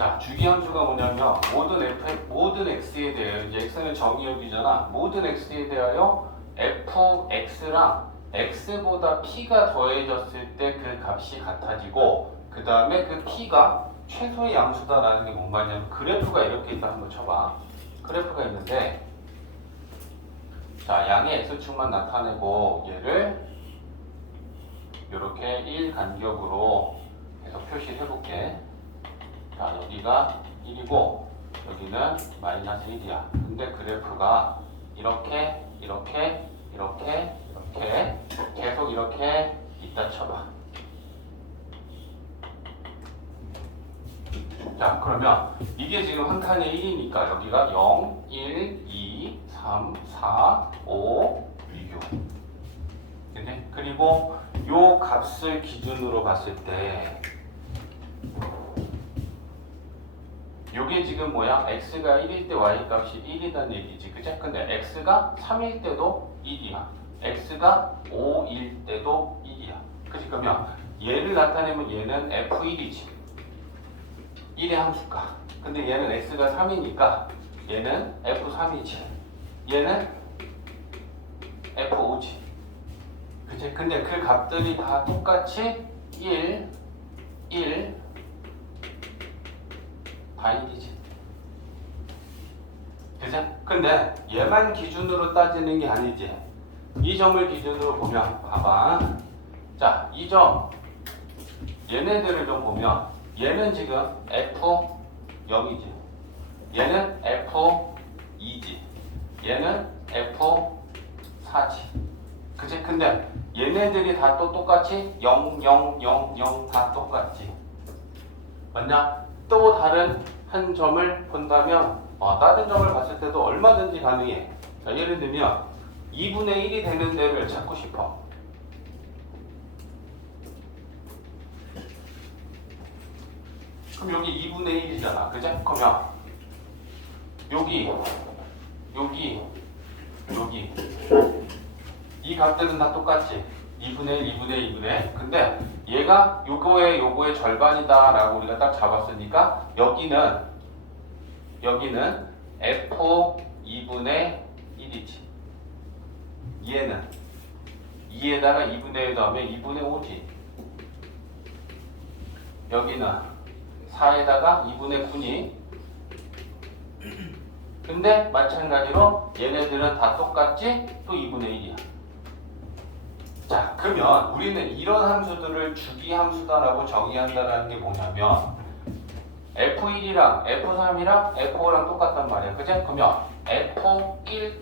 자, 주기함수가 뭐냐면 모든 x에 대하여 이제 x는 정의역이잖아. 모든 x에 대하여 fx랑 x보다 p가 더해졌을 때 그 값이 같아지고 그 다음에 그 p가 최소의 양수다라는 게 뭔 말이냐면 그래프가 이렇게 있다 한번 쳐봐. 그래프가 있는데 자, 양의 x축만 나타내고 얘를 이렇게 1 간격으로 계속 표시를 해볼게. 자, 여기가 1이고 여기는 마이너스 1이야. 근데 그래프가 이렇게 계속 이렇게 있다 쳐봐. 자, 그러면 이게 지금 한 칸에 1이니까 여기가 0, 1, 2, 3, 4, 5, 6. 그치? 그리고 요 값을 기준으로 봤을 때 요게 지금 뭐야? x가 1일 때 y 값이 1이라는 얘기지. 그치? 근데 x가 3일 때도 1이야. x가 5일 때도 1이야. 그치? 그러면 얘를 나타내면 얘는 f1이지. 1의 함수가. 근데 얘는 x가 3이니까 얘는 f3이지. 얘는 f5지. 그치? 근데 그 값들이 다 똑같이 1, 1, 다 1이지. 그치? 근데 얘만 기준으로 따지는 게 아니지. 이 점을 기준으로 보면 봐봐. 자, 이 점 얘네들을 좀 보면 얘는 지금 F0이지. 얘는 F2지. 얘는 F4지. 그치? 근데 얘네들이 다 또 똑같이 0, 0, 0, 0 다 똑같지. 맞냐? 또 다른 한 점을 본다면 다른 점을 봤을 때도 얼마든지 가능해. 자, 예를 들면 2분의 1이 되는 데를 찾고 싶어. 그럼 여기 2분의 1이잖아. 그죠? 그러면 여기 이 값들은 다 똑같지. 2분의 1, 2분의 1, 2분의 1. 근데 얘가 요거의 절반이다 라고 우리가 딱 잡았으니까 여기는 f 2분의 1이지. 얘는 2에다가 2분의 1 더하면 2분의 5지. 여기는 4에다가 2분의 9니. 근데 마찬가지로 얘네들은 다 똑같지? 또 2분의 1이야. 자, 그러면 우리는 이런 함수들을 주기함수다라고 정의한다라는 게 뭐냐면 F1이랑 F3이랑 F5랑 똑같단 말이야. 그치? 그러면 F1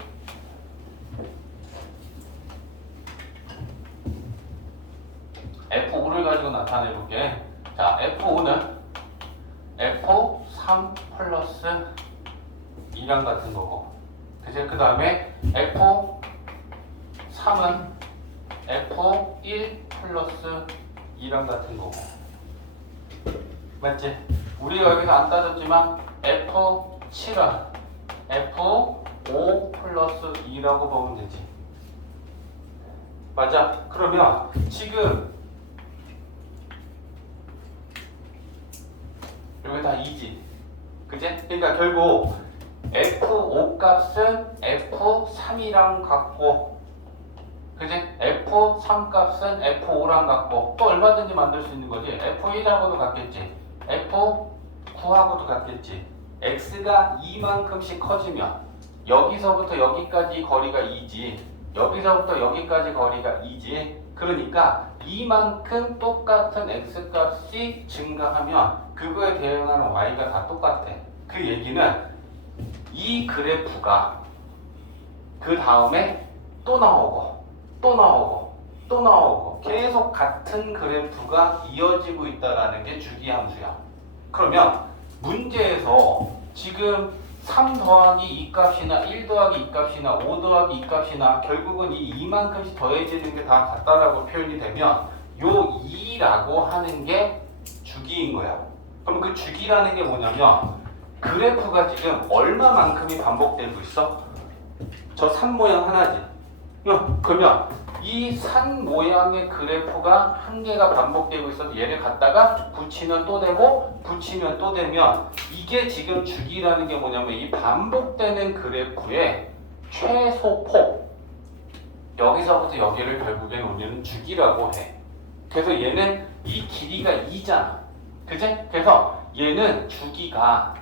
F5를 가지고 나타내 볼게. 자, F5는 F3 플러스 2랑 같은 거고. 그치? 그 다음에 F3은 F1 플러스 2랑 같은 거고. 맞지? 우리가 여기서 안 따졌지만 F7은 F5 플러스 2라고 보면 되지. 맞아? 그러면 지금 여기 다 2지. 그치? 그러니까 결국 F5 값은 F3이랑 같고, 그치? F3 값은 F5랑 같고, 또 얼마든지 만들 수 있는 거지. F1하고도 같겠지. F9하고도 같겠지. X가 이만큼씩 커지면 여기서부터 여기까지 거리가 2지. 여기서부터 여기까지 거리가 2지. 그러니까 이만큼 똑같은 X값이 증가하면 그거에 대응하는 Y가 다 똑같아. 그 얘기는 이 그래프가 그 다음에 또 나오고 또 나오고 또 나오고 계속 같은 그래프가 이어지고 있다는 게 주기함수야. 그러면 문제에서 지금 3 더하기 2 값이나 1 더하기 2 값이나 5 더하기 2 값이나 결국은 이 2만큼씩 더해지는 게 다 같다라고 표현이 되면 요 2라고 하는 게 주기인 거야. 그럼 그 주기라는 게 뭐냐면 그래프가 지금 얼마만큼이 반복되고 있어? 저 3 모양 하나지. 그러면 이 산 모양의 그래프가 한 개가 반복되고 있어도 얘를 갖다가 붙이면 또 되고 붙이면 또 되면 이게 지금 주기라는 게 뭐냐면 이 반복되는 그래프의 최소폭 여기서부터 여기를 결국엔 우리는 주기라고 해. 그래서 얘는 이 길이가 2잖아. 그치? 그래서 얘는 주기가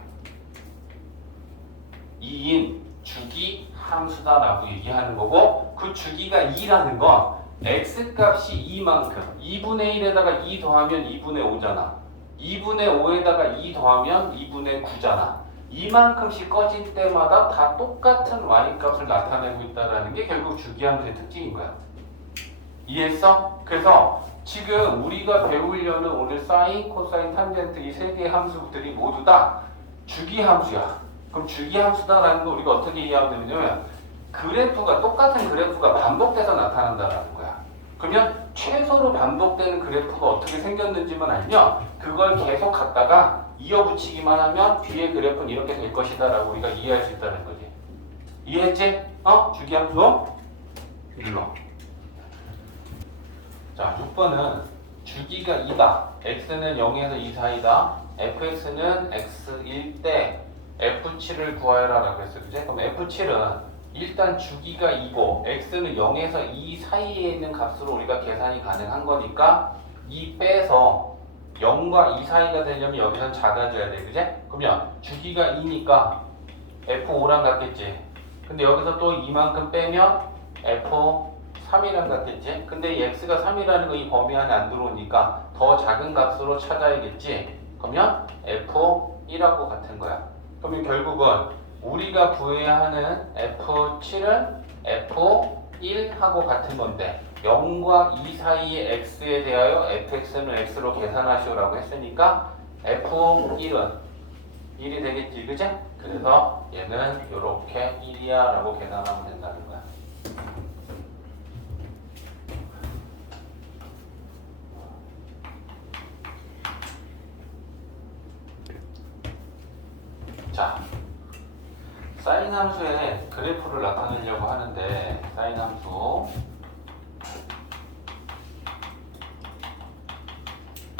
2인 주기 함수다라고 얘기하는 거고 그 주기가 2라는 건 x값이 2만큼 2분의 1에다가 2 더하면 2분의 5잖아. 2분의 5에다가 2 더하면 2분의 9잖아. 이만큼씩 꺼질 때마다 다 똑같은 y값을 나타내고 있다는 게 결국 주기함수의 특징인 거야. 이해했어? 그래서 지금 우리가 배우려는 오늘 사인, 코사인, 탄젠트 이 세 개의 함수들이 모두 다 주기함수야. 그럼 주기함수다라는 거 우리가 어떻게 이해하면 되냐면 그래프가 똑같은 그래프가 반복돼서 나타난다라는 거야. 그러면 최소로 반복되는 그래프가 어떻게 생겼는지만 알면 그걸 계속 갖다가 이어붙이기만 하면 뒤에 그래프는 이렇게 될 것이다 라고 우리가 이해할 수 있다는 거지. 이해했지? 주기함수 일로. 자, 6번은 주기가 2다. x는 0에서 2 사이다. fx는 x1 때 f7을 구하여라 라고 했어. 그치? 그럼 f7은 일단 주기가 2고 x는 0에서 2 사이에 있는 값으로 우리가 계산이 가능한 거니까 2 빼서 0과 2 사이가 되려면 여기선 작아져야 돼. 그치? 그러면 주기가 2니까 f5랑 같겠지. 근데 여기서 또 이만큼 빼면 f3이랑 같겠지. 근데 이 x가 3이라는 거 이 범위 안에 안 들어오니까 더 작은 값으로 찾아야겠지. 그러면 f1하고 같은 거야. 그러면 결국은 우리가 구해야 하는 f7은 f1하고 같은 건데 0과 2 사이의 x에 대하여 fx는 x로 계산하시오라고 했으니까 f1은 1이 되겠지, 그치? 그래서 얘는 이렇게 1이야 라고 계산하면 된다는 거야. 자, 사인 함수의 그래프를 나타내려고 하는데 사인 함수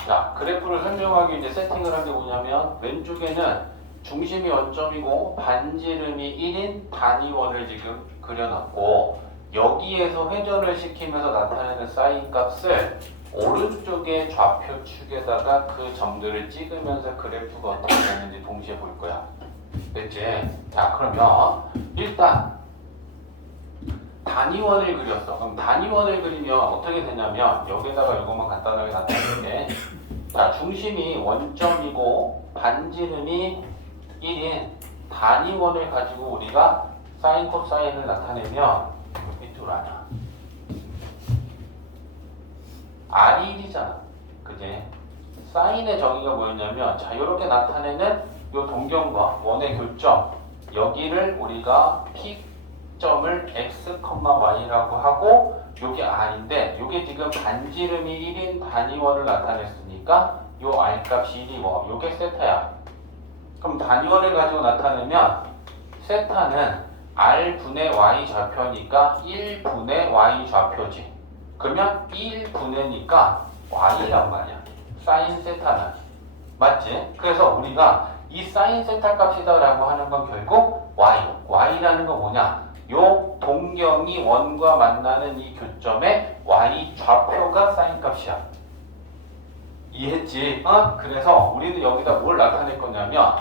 자, 그래프를 설명하기 이제 세팅을 한 게 뭐냐면 왼쪽에는 중심이 원점이고 반지름이 1인 단위원을 지금 그려놨고 여기에서 회전을 시키면서 나타내는 사인 값을 오른쪽의 좌표축에다가 그 점들을 찍으면서 그래프가 어떻게 되는지 동시에 볼 거야. 됐지? 자, 그러면 일단 단위원을 그렸어. 그럼 단위원을 그리면 어떻게 되냐면 여기다가 이것만 간단하게 나타낼게. 자, 중심이 원점이고 반지름이 1인 단위원을 가지고 우리가 사인 코사인을 나타내면 밑으로 하냐. R이 1이잖아. 그지? 사인의 정의가 뭐였냐면 자, 이렇게 나타내는 요 동경과 원의 교점 여기를 우리가 P점을 x, y라고 하고 요게 R인데 요게 지금 반지름이 1인 단위원을 나타냈으니까 요 R값이 1이고 요게 세타야. 그럼 단위원을 가지고 나타내면 세타는 R분의 Y 좌표니까 1분의 Y 좌표지. 그러면 1분의니까 Y란 말이야. 사인 세타는. 맞지? 그래서 우리가 이 사인 세타 값이다 라고 하는 건 결국 Y. Y라는 건 뭐냐? 요 동경이 원과 만나는 이 교점의 Y 좌표가 사인 값이야. 이해했지? 그래서 우리는 여기다 뭘 나타낼 거냐면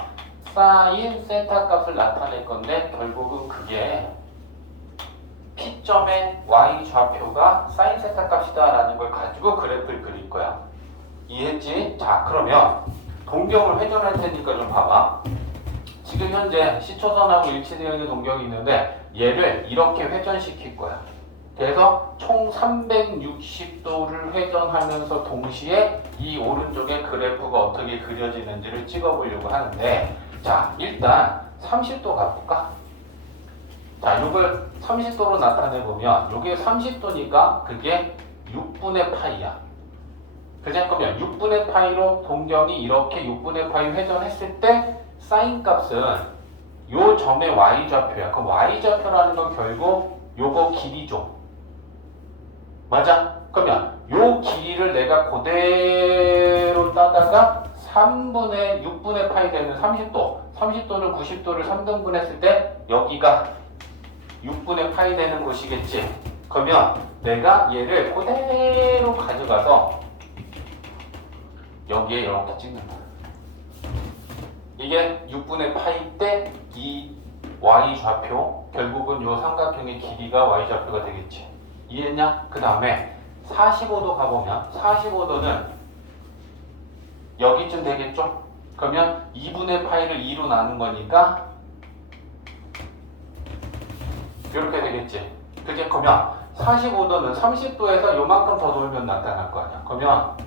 사인 세타 값을 나타낼 건데 결국은 그게 P점의 Y 좌표가 사인 세타 값이다 라는 걸 가지고 그래프를 그릴 거야. 이해했지? 자, 그러면 동경을 회전할 테니까 좀 봐봐. 지금 현재 시초선하고 일치되어 있는 동경이 있는데 얘를 이렇게 회전시킬 거야. 그래서 총 360도를 회전하면서 동시에 이 오른쪽에 그래프가 어떻게 그려지는지를 찍어보려고 하는데 자, 일단 30도 가볼까? 자, 이걸 30도로 나타내보면 이게 30도니까 그게 6분의 파이야. 그냥 그러면 6분의 파이로 동경이 이렇게 6분의 파이 회전했을 때 사인 값은 요 점의 y 좌표야. 그럼 y 좌표라는 건 결국 요거 길이죠. 맞아? 그러면 요 길이를 내가 그대로 따다가 3분의 6분의 파이 되는 30도 30도는 90도를 3등분 했을 때 여기가 6분의 파이 되는 곳이겠지. 그러면 내가 얘를 그대로 가져가서 여기에 이렇게 찍는 거야. 이게 6분의 파이 때 이 y 좌표 결국은 요 삼각형의 길이가 y 좌표가 되겠지. 이해했냐? 그 다음에 45도 가보면 45도는 여기쯤 되겠죠? 그러면 2분의 파이를 2로 나눈 거니까 이렇게 되겠지. 그치? 그러면 45도는 30도에서 요만큼 더 돌면 나타날 거 아니야. 그러면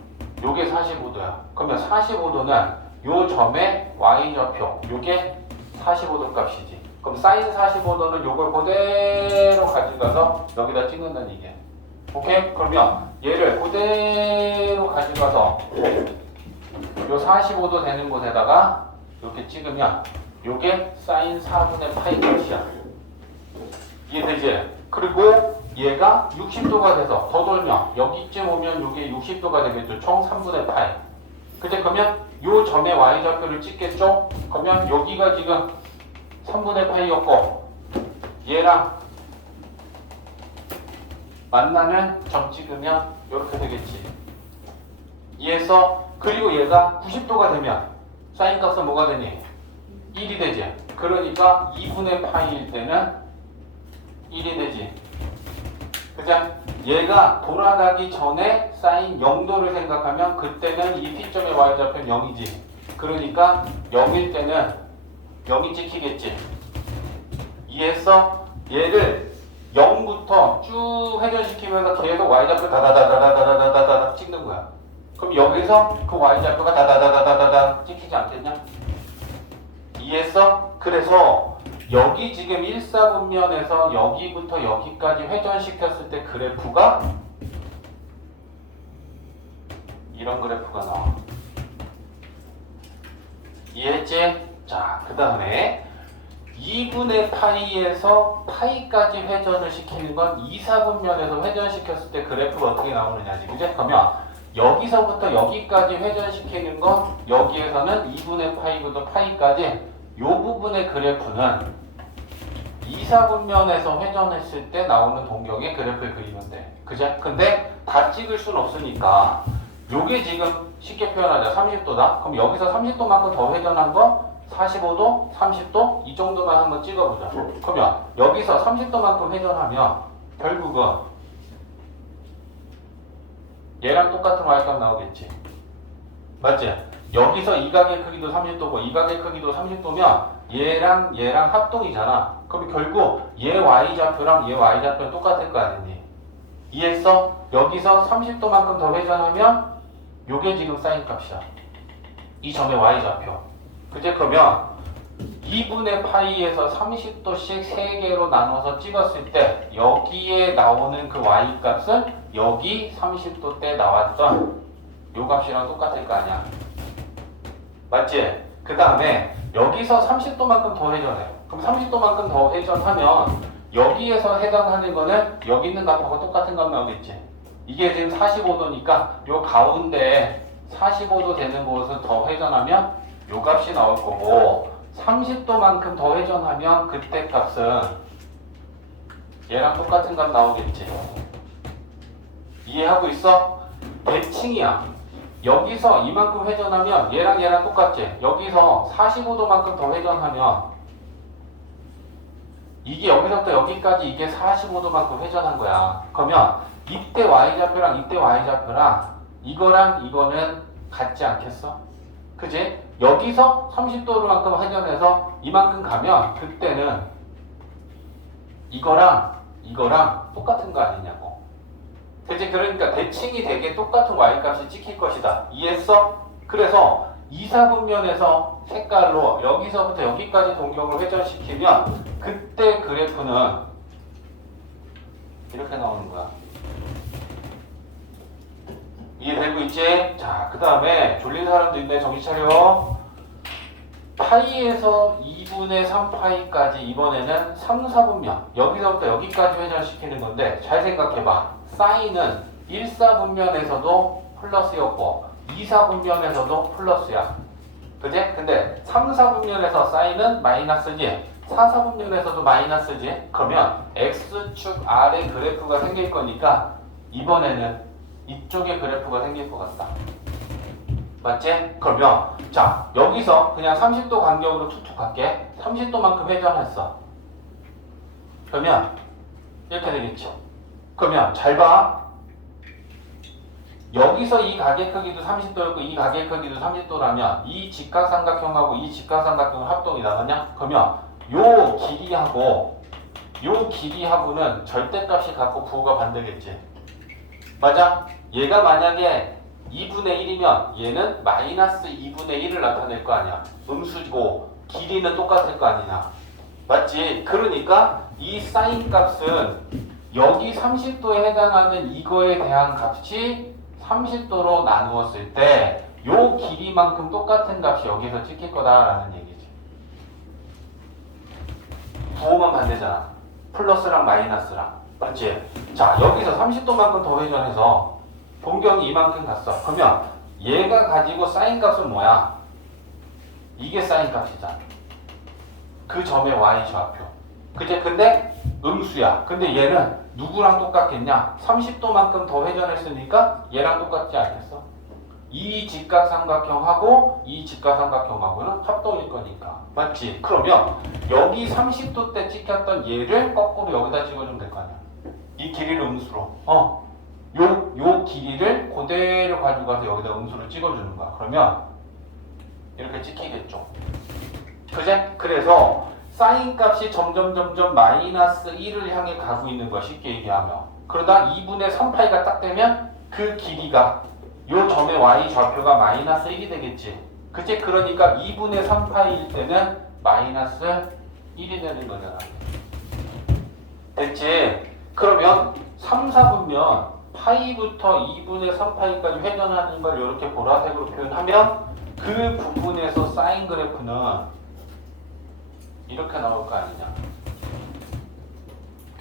요게 45도야. 그러면 45도는 요 점의 y좌표 요게 45도 값이지. 그럼 사인 45도는 요걸 그대로 가져가서 여기다 찍는다는 얘기야. 오케이? 그러면 얘를 그대로 가져가서 요 45도 되는 곳에다가 이렇게 찍으면 요게 사인 4분의 파이 값이야. 이해되지? 그리고 얘가 60도가 돼서 더 돌면 여기쯤 오면 요게 60도가 되겠죠. 총 3분의 파이. 그치? 그러면 요 점의 y좌표를 찍겠죠? 그러면 여기가 지금 3분의 파이였고 얘랑 만나는 점 찍으면 이렇게 되겠지. 이해했어? 그리고 얘가 90도가 되면 사인 값은 뭐가 되니? 1이 되지. 그러니까 2분의 파이일 때는 1이 되지. 그죠? 얘가 돌아가기 전에 사인 0도를 생각하면 그때는 이 P점의 y좌표는 0이지. 그러니까 0일 때는 0이 찍히겠지. 이해했어? 얘를 0부터 쭉 회전시키면서 계속 y좌표 다다다다다다다다다 찍는 거야. 그럼 여기서 그 y좌표가 다다다다다다 찍히지 않겠냐? 이해했어? 그래서 여기 지금 1사분면에서 여기부터 여기까지 회전시켰을 때 그래프가 이런 그래프가 나와. 이해했지? 자, 그 다음에 2분의 파이에서 파이까지 회전을 시키는 건 2사분면에서 회전시켰을 때 그래프가 어떻게 나오느냐지. 그죠? 그러면 여기서부터 여기까지 회전시키는 건 여기에서는 2분의 파이부터 파이까지 요 부분의 그래프는 2사분면에서 회전했을 때 나오는 동경의 그래프를 그리면 돼. 그죠? 근데 다 찍을 수는 없으니까 요게 지금 쉽게 표현하자 30도다. 그럼 여기서 30도만큼 더 회전한 거 45도, 30도 이 정도만 한번 찍어보자. 그러면 여기서 30도만큼 회전하면 결국은 얘랑 똑같은 y값 나오겠지. 맞지? 여기서 이 각의 크기도 30도고 이 각의 크기도 30도면 얘랑 합동이잖아. 그럼 결국 얘 y좌표랑 얘 y좌표는 똑같을 거 아니니? 이해했어? 여기서 30도만큼 더 회전하면 요게 지금 사인 값이야. 이 점의 y좌표. 그제? 그러면 2분의 파이에서 30도씩 3개로 나눠서 찍었을 때 여기에 나오는 그 y값은 여기 30도 때 나왔던 요 값이랑 똑같을 거 아니야. 맞지? 그 다음에 여기서 30도만큼 더 회전해. 그럼 30도만큼 더 회전하면 여기에서 해당하는 거는 여기 있는 값하고 똑같은 값 나오겠지. 이게 지금 45도니까 요 가운데 45도 되는 곳을 더 회전하면 요 값이 나올 거고 30도만큼 더 회전하면 그때 값은 얘랑 똑같은 값 나오겠지. 이해하고 있어? 대칭이야. 여기서 이만큼 회전하면 얘랑 똑같지. 여기서 45도만큼 더 회전하면 이게 여기서부터 여기까지 이게 45도만큼 회전한 거야. 그러면 이때 y좌표랑 이때 y좌표랑 이거랑 이거는 같지 않겠어? 그지? 여기서 30도만큼 회전해서 이만큼 가면 그때는 이거랑 똑같은 거 아니냐고. 그치? 그러니까 대칭이 되게 똑같은 y값이 찍힐 것이다. 이해했어? 그래서 2사분면에서 색깔로 여기서부터 여기까지 동경을 회전시키면 그때 그래프는 이렇게 나오는 거야. 이해되고 있지? 자, 그 다음에 졸린 사람도 있네. 정신 차려. 파이에서 2분의 3파이까지 이번에는 3, 4분면 여기서부터 여기까지 회전시키는 건데 잘 생각해봐. 사인은 1사분면에서도 플러스였고 2사분면에서도 플러스야. 그지? 근데 3사분면에서 사인은 마이너스지 4사분면에서도 마이너스지. 그러면 X축 아래 그래프가 생길 거니까 이번에는 이쪽에 그래프가 생길 것 같다. 맞지? 그러면 자 여기서 그냥 30도 간격으로 툭툭 갈게. 30도만큼 회전했어. 그러면 이렇게 되겠죠. 그러면 잘 봐. 여기서 이 가게 크기도 30도였고 이 가게 크기도 30도라면 이 직각삼각형하고 이 직각삼각형은 합동이다. 맞냐? 그러면 요 길이하고는 절대값이 같고 부호가 반대겠지. 맞아? 얘가 만약에 2분의 1이면 얘는 마이너스 2분의 1을 나타낼 거 아니야. 음수고 길이는 똑같을 거 아니냐. 맞지? 그러니까 이 사인 값은 여기 30도에 해당하는 이거에 대한 값이 30도로 나누었을 때 요 길이만큼 똑같은 값이 여기서 찍힐 거다라는 얘기지. 부호만 반대잖아. 플러스랑 마이너스랑. 맞지? 자, 여기서 30도만큼 더 회전해서 동경이 이만큼 갔어. 그러면 얘가 가지고 사인 값은 뭐야? 이게 사인 값이잖아. 그 점의 y좌표. 그치? 근데 음수야. 근데 얘는 누구랑 똑같겠냐? 30도만큼 더 회전했으니까 얘랑 똑같지 않겠어? 이 직각삼각형하고 이 직각삼각형하고는 합동일 거니까. 맞지? 그러면 여기 30도 때 찍혔던 얘를 거꾸로 여기다 찍어주면 될 거 아니야. 이 길이를 음수로. 요 길이를 그대로 가지고 가서 여기다 음수로 찍어주는 거야. 그러면 이렇게 찍히겠죠. 그제? 그래서 사인 값이 점점 마이너스 1을 향해 가고 있는 거야. 쉽게 얘기하면. 그러다 2분의 3파이가 딱 되면 그 길이가 요 점의 y 좌표가 마이너스 1이 되겠지. 그치? 그러니까 2분의 3파이일 때는 마이너스 1이 되는 거잖아. 됐지? 그러면 3, 4분면 파이부터 2분의 3파이까지 회전하는 걸 이렇게 보라색으로 표현하면 그 부분에서 사인 그래프는 이렇게 나올 거 아니냐.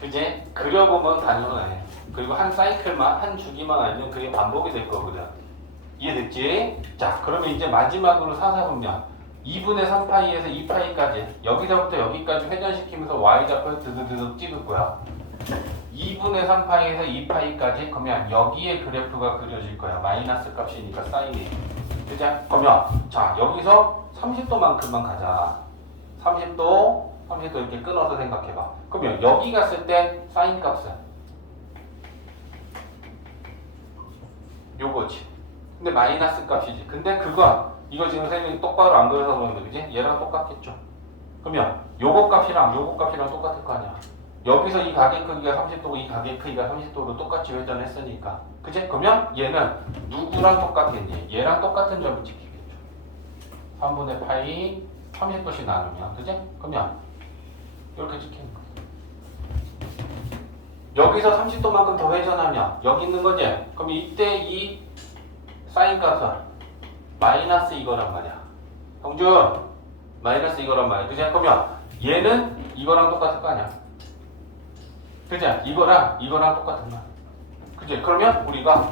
그지? 그려보면 당연해. 그리고 한 사이클만, 한 주기만 알면 그게 반복이 될 거거든. 이해됐지? 자, 그러면 이제 마지막으로 4, 4분면 2분의 3파이에서 2파이까지 여기서부터 여기까지 회전시키면서 y좌표를 드드드득 찍을 거야. 2분의 3파이에서 2파이까지 그러면 여기에 그래프가 그려질 거야. 마이너스 값이니까 사인이. 그죠? 그러면 자 여기서 30도만큼만 가자. 30도 이렇게 끊어서 생각해봐. 그러면 여기 갔을 때 사인 값은 요거지. 근데 마이너스 값이지. 근데 이거 지금 선생님이 똑바로 안 그려서 그런데 그지? 얘랑 똑같겠죠. 그러면 요거 값이랑 똑같을 거 아니야. 여기서 이 가게 크기가 30도고 이 가게 크기가 30도로 똑같이 회전했으니까. 그치? 그러면 얘는 누구랑 똑같겠니? 얘랑 똑같은 점을 지키겠죠. 3분의 파이 30도씩 나누면. 그치? 그러면 이렇게 지키는 거야. 여기서 30도만큼 더 회전하면 여기 있는 거지? 그럼 이때 이 사인 값은 마이너스 이거란 말이야. 형준 마이너스 이거란 말이야. 그치? 그러면 얘는 이거랑 똑같을 거 아니야. 그치? 이거랑 똑같은 거야. 그치? 그러면 우리가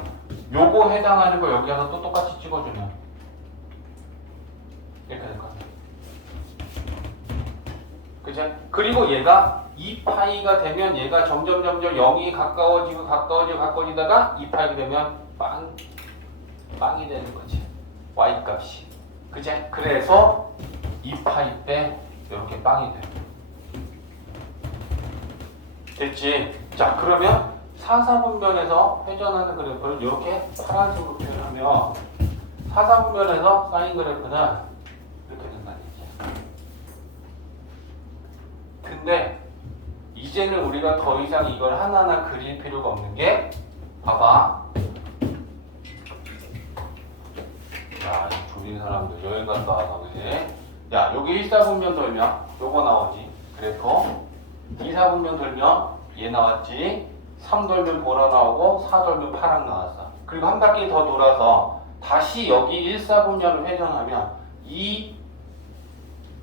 요거 해당하는 거 여기 가서 또 똑같이 찍어주면 이렇게 될 거야. 그치? 그리고 얘가 2파이가 되면 얘가 점점 0이 가까워지다가 2파이가 되면 빵이 되는 거지. y 값이. 그치? 그래서 2파이 때 이렇게 빵이 돼. 됐지? 자, 그러면 4, 4분면에서 회전하는 그래프를 이렇게 파란색으로 표현하면 4, 4분면에서 사인 그래프는 이렇게 된다는 얘기야. 근데 이제는 우리가 더 이상 이걸 하나하나 그릴 필요가 없는 게 봐봐. 야, 졸린 사람들 여행 갔다 와서 그지? 야, 여기 1, 4분면 돌면 요거 나오지. 그래프 2, 4분면 돌면 얘 나왔지. 3 돌면 보라 나오고 4 돌면 파랑 나왔어. 그리고 한 바퀴 더 돌아서 다시 여기 1, 4분면을 회전하면 이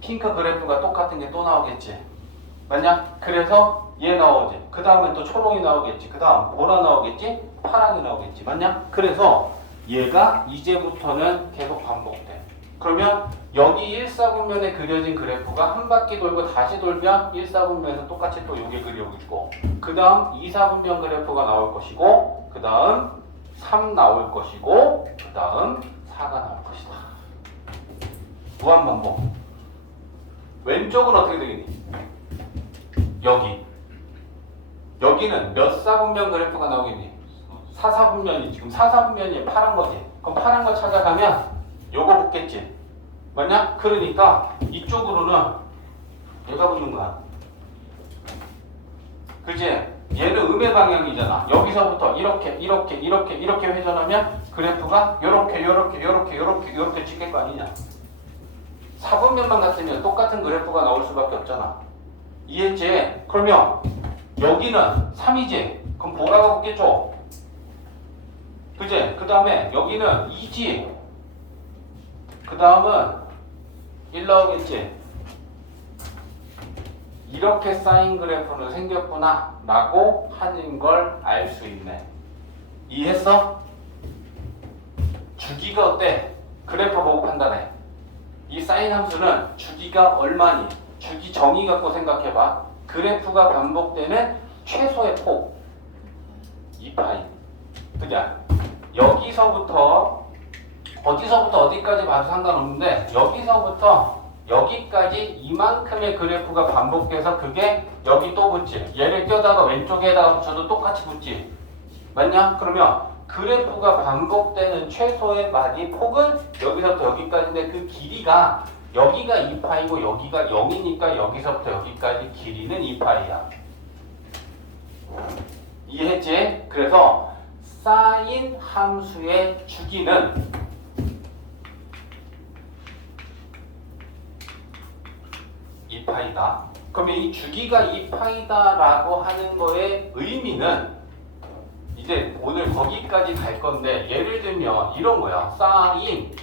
핑크 그래프가 똑같은 게 또 나오겠지. 맞냐? 그래서 얘 나오지. 그 다음에 또 초록이 나오겠지. 그 다음 보라 나오겠지. 파랑이 나오겠지. 맞냐? 그래서 얘가 이제부터는 계속 반복돼. 그러면 여기 1사분면에 그려진 그래프가 한 바퀴 돌고 다시 돌면 1사분면에서 똑같이 또 요게 그려지고, 그 다음 2사분면 그래프가 나올 것이고, 그 다음 3 나올 것이고, 그 다음 4가 나올 것이다. 무한반복. 왼쪽은 어떻게 되겠니? 여기는 몇 사분면 그래프가 나오겠니? 4사분면이 지금 4사분면이 파란 거지. 그럼 파란 거 찾아가면 요거 붙겠지. 맞냐? 그러니까 이쪽으로는 얘가 붙는 거야. 그치? 얘는 음의 방향이잖아. 여기서부터 이렇게 회전하면 그래프가 요렇게 찍힐 거 아니냐? 4분면만 같으면 똑같은 그래프가 나올 수밖에 없잖아. 이해했지? 그러면 여기는 3이지? 그럼 보라가 붙겠죠? 그치? 그 다음에 여기는 2지? 그 다음은 1 나오겠지? 이렇게 사인 그래프는 생겼구나 라고 하는 걸 알 수 있네. 이해했어? 주기가 어때? 그래프 보고 판단해. 이 사인 함수는 주기가 얼마니? 주기 정의 갖고 생각해봐. 그래프가 반복되는 최소의 폭 2파이. 그냥 여기서부터 어디서부터 어디까지 봐도 상관없는데, 여기서부터 여기까지 이만큼의 그래프가 반복돼서 그게 여기 또 붙지. 얘를 껴다가 왼쪽에다가 붙여도 똑같이 붙지. 맞냐? 그러면 그래프가 반복되는 최소의 마디 폭은 여기서부터 여기까지인데, 그 길이가 여기가 2파이고 여기가 0이니까 여기서부터 여기까지 길이는 2파이야. 이해했지? 그래서 사인 함수의 주기는 이파이다. 그러면 이 주기가 2파이다라고 하는 거의 의미는, 이제 오늘 거기까지 갈 건데, 예를 들면 이런 거야. 사인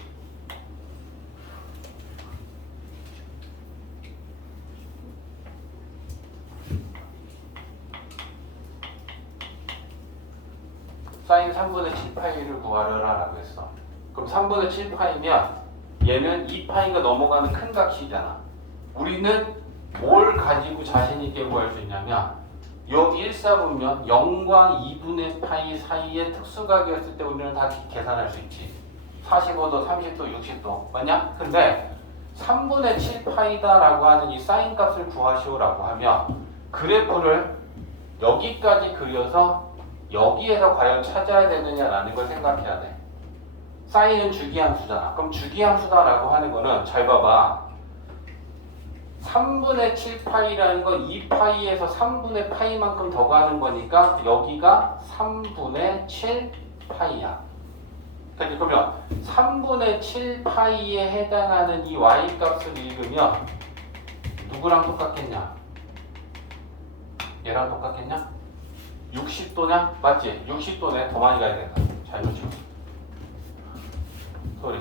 사인 3분의 7파이를 구하려라 라고 했어. 그럼 3분의 7파이면 얘는 2파이가 넘어가는 큰 값이잖아. 우리는 뭘 가지고 자신 있게 구할 수 있냐면, 요 1사분면 0과 2분의 파이 사이의 특수각이었을 때 우리는 다 계산할 수 있지. 45도, 30도, 60도. 맞냐? 근데 3분의 7파이다라고 하는 이 사인 값을 구하시오라고 하면, 그래프를 여기까지 그려서 여기에서 과연 찾아야 되느냐라는 걸 생각해야 돼. 사인은 주기함수잖아. 그럼 주기함수다라고 하는 거는, 잘 봐봐. 3분의 7파이라는 건 2파이에서 3분의 파이만큼 더 가는 거니까 여기가 3분의 7파이야. 그러면 3분의 7파이에 해당하는 이 y값을 읽으면 누구랑 똑같겠냐? 얘랑 똑같겠냐? 60도냐? 맞지? 60도네. 더 많이 가야 된다. 잘못 찍었어. 소리.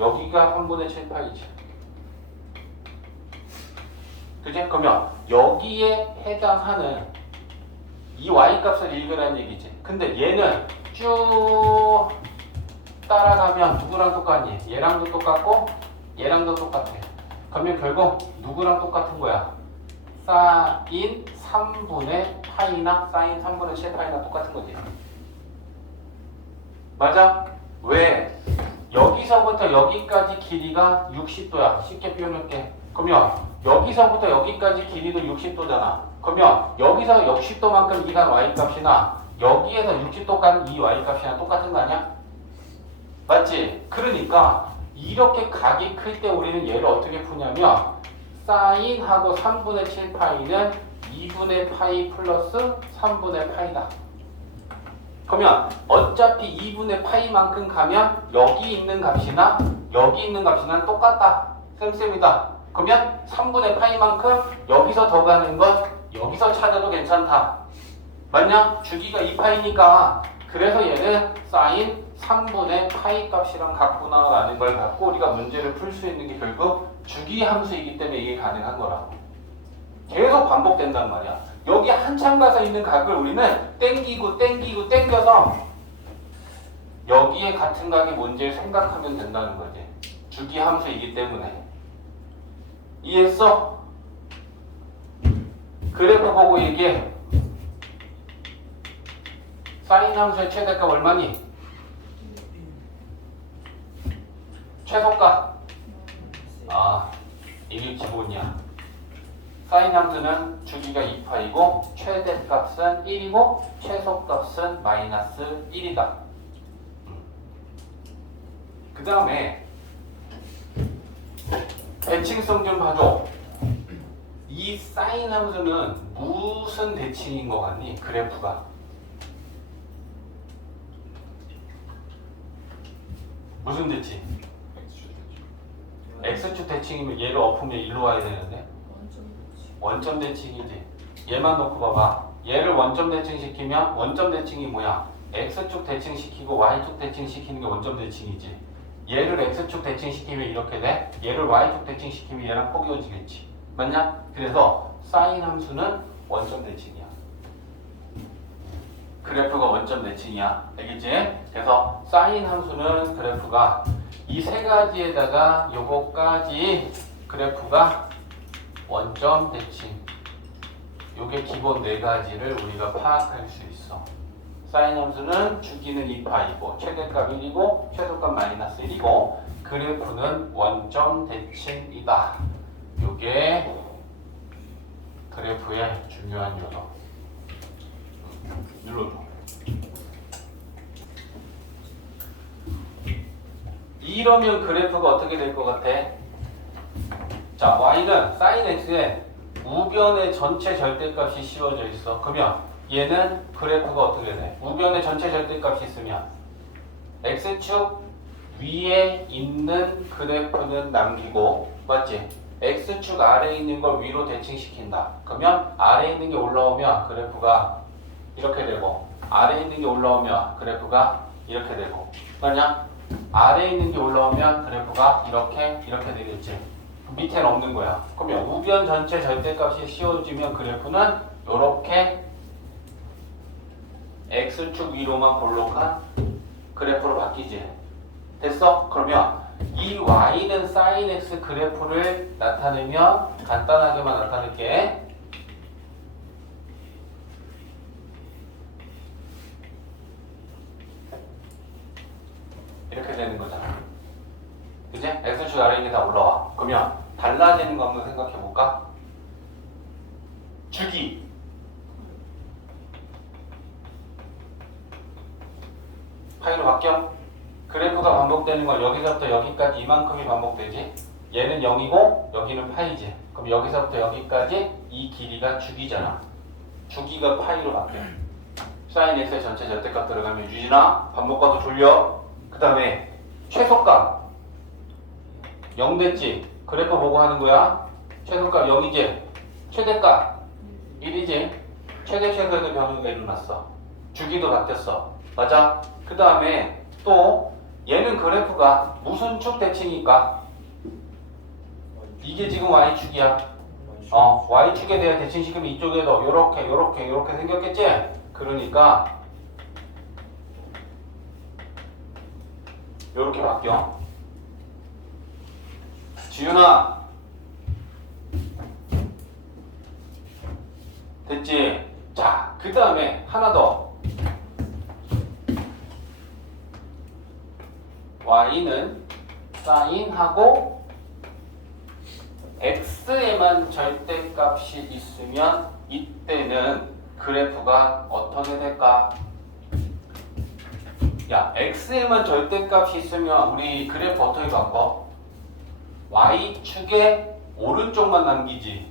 여기가 3분의 7파이지. 그지? 그러면 여기에 해당하는 이 y값을 읽으라는 얘기지. 근데 얘는 쭉 따라가면 누구랑 똑같니? 얘랑도 똑같고 얘랑도 똑같아. 그러면 결국 누구랑 똑같은 거야? 사인 3분의 파이나 사인 3분의 7파이나 똑같은 거지. 맞아? 왜? 여기서부터 여기까지 길이가 60도야. 쉽게 표현할게. 그러면 여기서부터 여기까지 길이도 60도잖아. 그러면 여기서 60도만큼 이간 y값이나 여기에서 60도간 이 y값이랑 똑같은 거 아니야? 맞지? 그러니까 이렇게 각이 클 때 우리는 얘를 어떻게 푸냐면, 사인하고 3분의 7파이는 2분의 파이 플러스 3분의 파이다. 그러면 어차피 2분의 파이만큼 가면 여기 있는 값이나 여기 있는 값이랑 똑같다. 쌤쌤이다. 그러면 3분의 파이만큼 여기서 더 가는 건 여기서 찾아도 괜찮다. 맞냐? 주기가 2파이니까 그래서 얘는 사인 3분의 파이 값이랑 같구나 라는 걸 갖고 우리가 문제를 풀 수 있는 게 결국 주기 함수이기 때문에 이게 가능한 거라고. 계속 반복된단 말이야. 여기 한참 가서 있는 각을 우리는 땡기고 땡겨서 여기에 같은 각이 뭔지 생각하면 된다는 거지. 주기 함수이기 때문에. 이해했어? 그래프 보고 얘기해. 사인 함수의 최대값 얼마니? 최소값. 아, 이게 기본이야. 사인 함수는 주기가 2파이고 최대값은 1이고 최소값은 마이너스 1이다. 그 다음에 대칭성 좀 봐줘. 이 사인 함수는 무슨 대칭인 것 같니? 그래프가 무슨 대칭? X축 대칭이면 얘를 엎으면 일로 와야 되는데 원점 대칭이지. 얘만 놓고 봐봐. 얘를 원점 대칭시키면 원점 대칭이 뭐야? X축 대칭시키고 Y축 대칭시키는 게 원점 대칭이지. 얘를 X축 대칭시키면 이렇게 돼. 얘를 Y축 대칭시키면 얘랑 포개어지겠지. 맞냐? 그래서 사인 함수는 원점 대칭이야. 그래프가 원점 대칭이야. 알겠지? 그래서 사인 함수는 그래프가 이 세 가지에다가 요거까지 그래프가 원점 대칭. 요게 기본 네 가지를 우리가 파악할 수 있어. 사인 함수는 주기는 2파이고 최대값 1이고 최소값 마이너스 1이고 그래프는 원점 대칭이다. 요게 그래프의 중요한 요소. 눌러줘. 이러면 그래프가 어떻게 될 것 같아? 자, y는 sin x에 우변의 전체 절대값이 씌워져 있어. 그러면 얘는 그래프가 어떻게 돼? 우변의 전체 절대값이 있으면 x축 위에 있는 그래프는 남기고, 맞지? x축 아래에 있는 걸 위로 대칭시킨다. 그러면 아래에 있는 게 올라오면 그래프가 이렇게 되고, 아래에 있는 게 올라오면 그래프가 이렇게 되고, 맞냐? 아래에 있는 게 올라오면 그래프가 이렇게 되겠지. 밑에는 없는 거야. 그러면 우변 전체 절대값이 씌워지면 그래프는 이렇게 x축 위로만 볼록한 그래프로 바뀌지. 됐어? 그러면 이 y는 sin x 그래프를 나타내면 간단하게만 나타낼게. 이렇게 되는 거잖아. 그치? x축 아래에 있는 게 다 올라와. 그러면 달라지는 거 한번 생각해 볼까? 주기. 파이로 바뀌어? 그래프가 반복되는 건 여기서부터 여기까지 이만큼이 반복되지. 얘는 0이고 여기는 파이지. 그럼 여기서부터 여기까지 이 길이가 주기잖아. 주기가 파이로 바뀌어. 사인 x의 전체 절대값 들어가면 유지나 반복과도 졸려. 그 다음에 최소값 0 됐지? 그래프 보고 하는 거야. 최소값 0이지? 최대값 1이지? 최대에도 변화가 일어났어. 주기도 바뀌었어. 맞아? 그 다음에 또 얘는 그래프가 무슨 축 대칭일까? 이게 지금 Y축이야. Y축에 대해 대칭시키면 이쪽에도 요렇게 생겼겠지? 그러니까 요렇게 바뀌어. 지윤아 됐지? 자, 그 다음에 하나 더. y는 사인하고 x에만 절대값이 있으면 이때는 그래프가 어떻게 될까? 야, x에만 절대값이 있으면 우리 그래프 어떻게 바꿔? y축의 오른쪽만 남기지.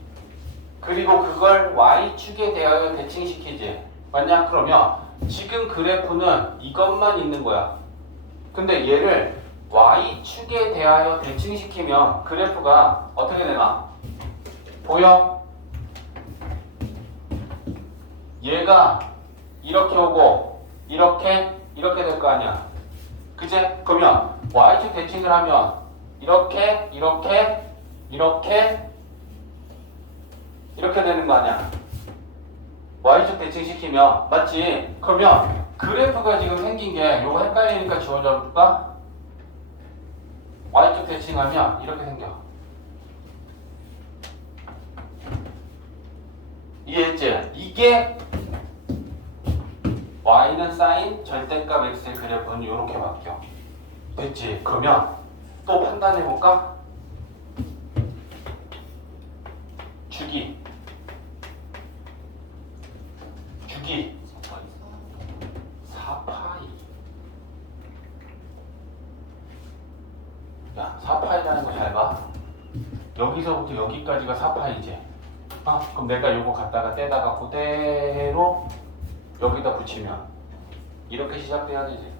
그리고 그걸 y축에 대하여 대칭시키지. 맞냐? 그러면 지금 그래프는 이것만 있는 거야. 근데 얘를 y축에 대하여 대칭시키면 그래프가 어떻게 되나? 보여? 얘가 이렇게 오고 이렇게 될 거 아니야. 그제? 그러면 y축 대칭을 하면 이렇게 되는 거 아니야. y축 대칭시키면 맞지? 그러면 그래프가 지금 생긴 게 요거 헷갈리니까 지워져 볼까? y축 대칭하면 이렇게 생겨. 이해했지? 이게 y는 사인 절대값 x의 그래프는 이렇게 바뀌어. 됐지? 그러면 또 판단해볼까? 주기 4파이. 야, 4파이라는 거 잘 봐. 여기서부터 여기까지가 4파이지. 그럼 내가 요거 갖다가 떼다가 그대로 여기다 붙이면 이렇게 시작돼야 되지.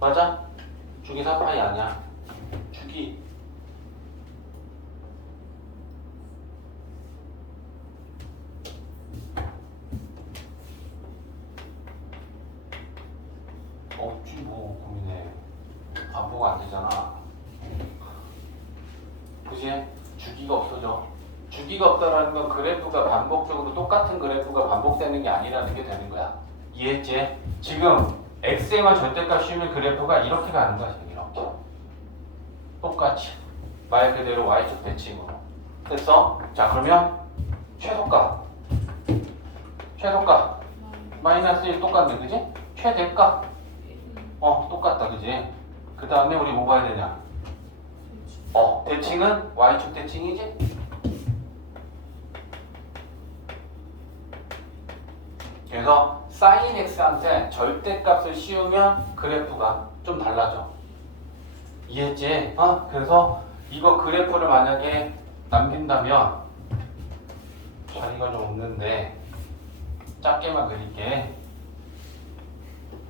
맞아? 주기 4파이 아니야. 주기 없지 뭐 고민해. 반복 안 되잖아. 그지? 주기가 없어져. 주기가 없다라는 건 그래프가 반복적으로 똑같은 그래프가 반복되는 게 아니라는 게 되는 거야. 이해했지? 지금 x에만 절대값 씌우면 그래프가 이렇게 가는 거야. 지금 이렇게. 똑같이. 말 그대로 y축 대칭으로. 됐어? 자 그러면 최소값 마이너스 1 똑같네. 그지? 최대값 똑같다. 그지? 그 다음에 우리 뭐 봐야 되냐? 대칭은 y축 대칭이지? 그래서 sin x한테 절대값을 씌우면 그래프가 좀 달라져. 이해했지? 그래서 이거 그래프를 만약에 남긴다면 자리가 좀 없는데 작게만 그릴게.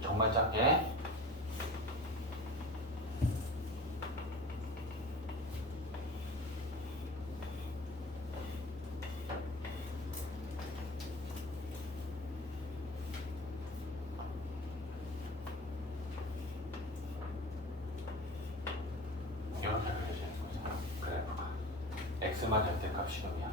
정말 작게. 이렇게 그려지는 거죠. 그래프가 x만 절대값 씌우면.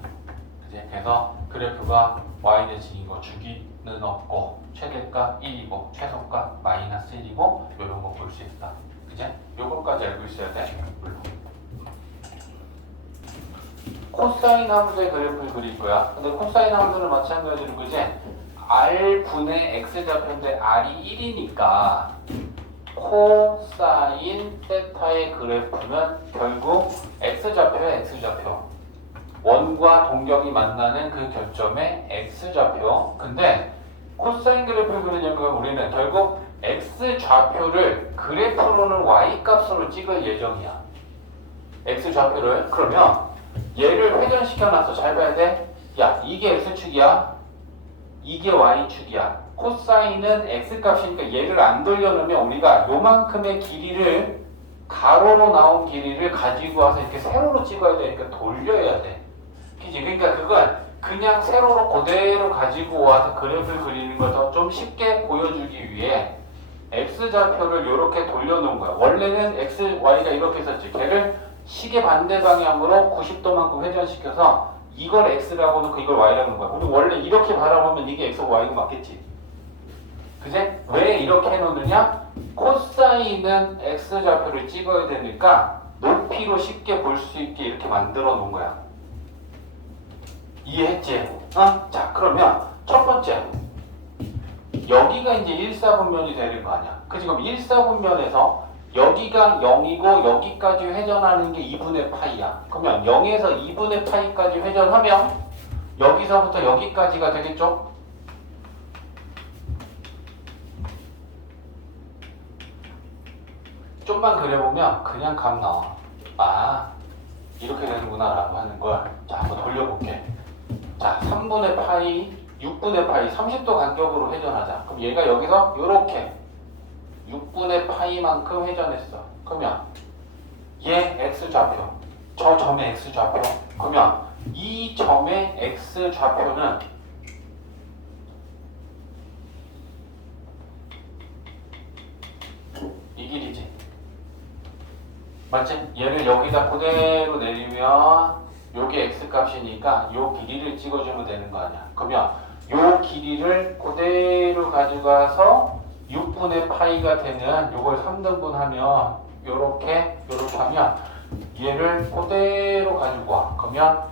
그치? 그래서 그래프가 y 대칭이고 주기는 없고 최대값 1이고 최소값 마이너스 1이고 이런 거 볼 수 있다. 그치? 요거까지 알고 있어야 돼. 물론. 코사인 함수의 그래프를 그릴 거야. 근데 코사인 함수는 마찬가지로 그지? r분의 x좌표인데 r이 1이니까 코사인 세타의 그래프는 결국 x좌표야. x좌표. 원과 동경이 만나는 그 결점의 x좌표. 근데 코사인 그래프를 그리려면 우리는 결국 x좌표를 그래프로는 y값으로 찍을 예정이야. x좌표를. 그러면 얘를 회전시켜놔서 잘 봐야 돼. 야, 이게 x축이야. 이게 y축이야. 코사인은 x값이니까 얘를 안 돌려놓으면 우리가 요만큼의 길이를 가로로 나온 길이를 가지고 와서 이렇게 세로로 찍어야 되니까 돌려야 돼. 그치? 그러니까 그건 그냥 세로로 그대로 가지고 와서 그래프를 그리는 걸 더 좀 쉽게 보여주기 위해 x좌표를 이렇게 돌려놓은 거야. 원래는 x, y가 이렇게 있었지. 걔를 시계 반대 방향으로 90도만큼 회전시켜서 이걸 x라고 놓고 이걸 y라고 놓은 거야. 우리 원래 이렇게 바라보면 이게 x고 y가 맞겠지. 그제? 왜 이렇게 해놓느냐? 코사인은 x좌표를 찍어야 되니까 높이로 쉽게 볼 수 있게 이렇게 만들어 놓은 거야. 이해했지? 자, 그러면 첫 번째. 여기가 이제 1사분면이 되는 거 아니야. 그치? 그럼 1사분면에서 여기가 0이고 여기까지 회전하는 게 2분의 파이야. 그러면 0에서 2분의 파이까지 회전하면 여기서부터 여기까지가 되겠죠? 좀만 그려보면 그냥 감 나와. 이렇게 되는구나 라고 하는 걸. 자, 한번 돌려볼게. 자, 3분의 파이, 6분의 파이, 30도 간격으로 회전하자. 그럼 얘가 여기서 요렇게 6분의 파이만큼 회전했어. 그러면 얘 x좌표, 저 점의 x좌표. 그러면 이 점의 x좌표는 이 길이지. 맞지? 얘를 여기다 그대로 내리면 요게 x값이니까 요 길이를 찍어주면 되는 거 아니야. 그러면 요 길이를 그대로 가져가서 6분의 파이가 되는 요걸 3등분 하면 요렇게 하면 얘를 그대로 가지고 와. 그러면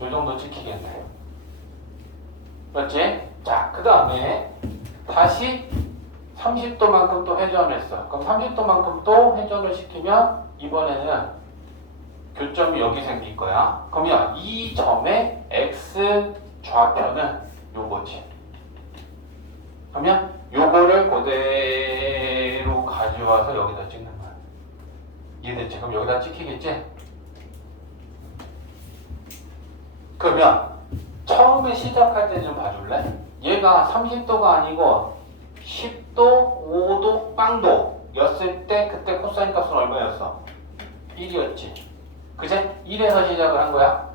요 정도 찍히겠네. 맞지? 자, 그 다음에 다시 30도만큼 또 회전했어. 그럼 30도만큼 또 회전을 시키면 이번에는 교점이 여기 생길 거야. 그러면 이 점의 x 좌표는 요거지. 그러면 요거를 그대로 가져와서 여기다 찍는 거야. 이해됐지? 그럼 여기다 찍히겠지? 그러면 처음에 시작할 때 좀 봐줄래? 얘가 30도가 아니고 10도, 5도, 빵도 였을 때 그때 코사인 값은 얼마였어? 1이었지. 그제? 1에서 시작을 한 거야.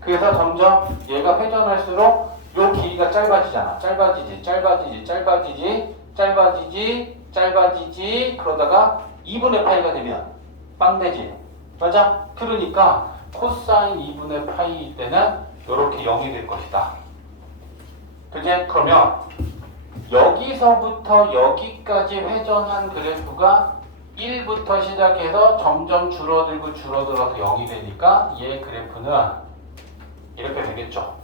그래서 점점 얘가 회전할수록 요 길이가 짧아지잖아. 짧아지지. 그러다가 2분의 파이가 되면 빵 되지. 맞아? 그러니까 코사인 2분의 파이일 때는 이렇게 0이 될 것이다. 그제? 그러면 여기서부터 여기까지 회전한 그래프가 1부터 시작해서 점점 줄어들어서 0이 되니까 얘 그래프는 이렇게 되겠죠.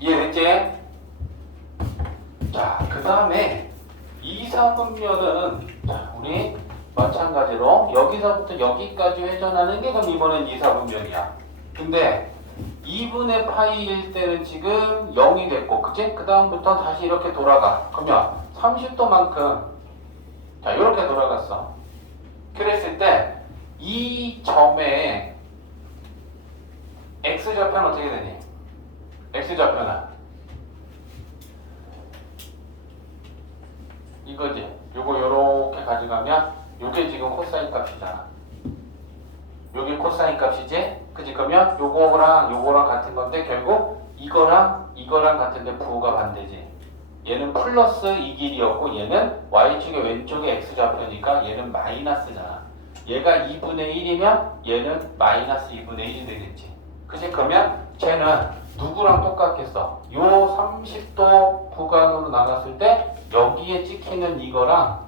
이해됐지? 자, 그 다음에 2, 4분면은 우리 마찬가지로 여기서부터 여기까지 회전하는 게 그럼 이번엔 2, 4분면이야. 근데 2분의 파이일 때는 지금 0이 됐고, 그치? 그 다음부터 다시 이렇게 돌아가. 그러면 30도만큼 자, 이렇게 돌아갔어. 그랬을 때 이 점의 x좌표는 어떻게 되니? x좌표는 이거지. 요거 요렇게 가져가면 요게 지금 코사인 값이잖아. 요게 코사인 값이지? 그치? 그러면 요거랑 같은 건데 결국 이거랑 같은데 부호가 반대지. 얘는 플러스 이 길이였고 얘는 y축의 왼쪽에 x좌표니까 얘는 마이너스잖아. 얘가 2분의 1이면 얘는 마이너스 2분의 1이 되겠지. 그치? 그러면 쟤는 누구랑 똑같겠어? 요 30도 구간으로 나갔을 때 여기에 찍히는 이거랑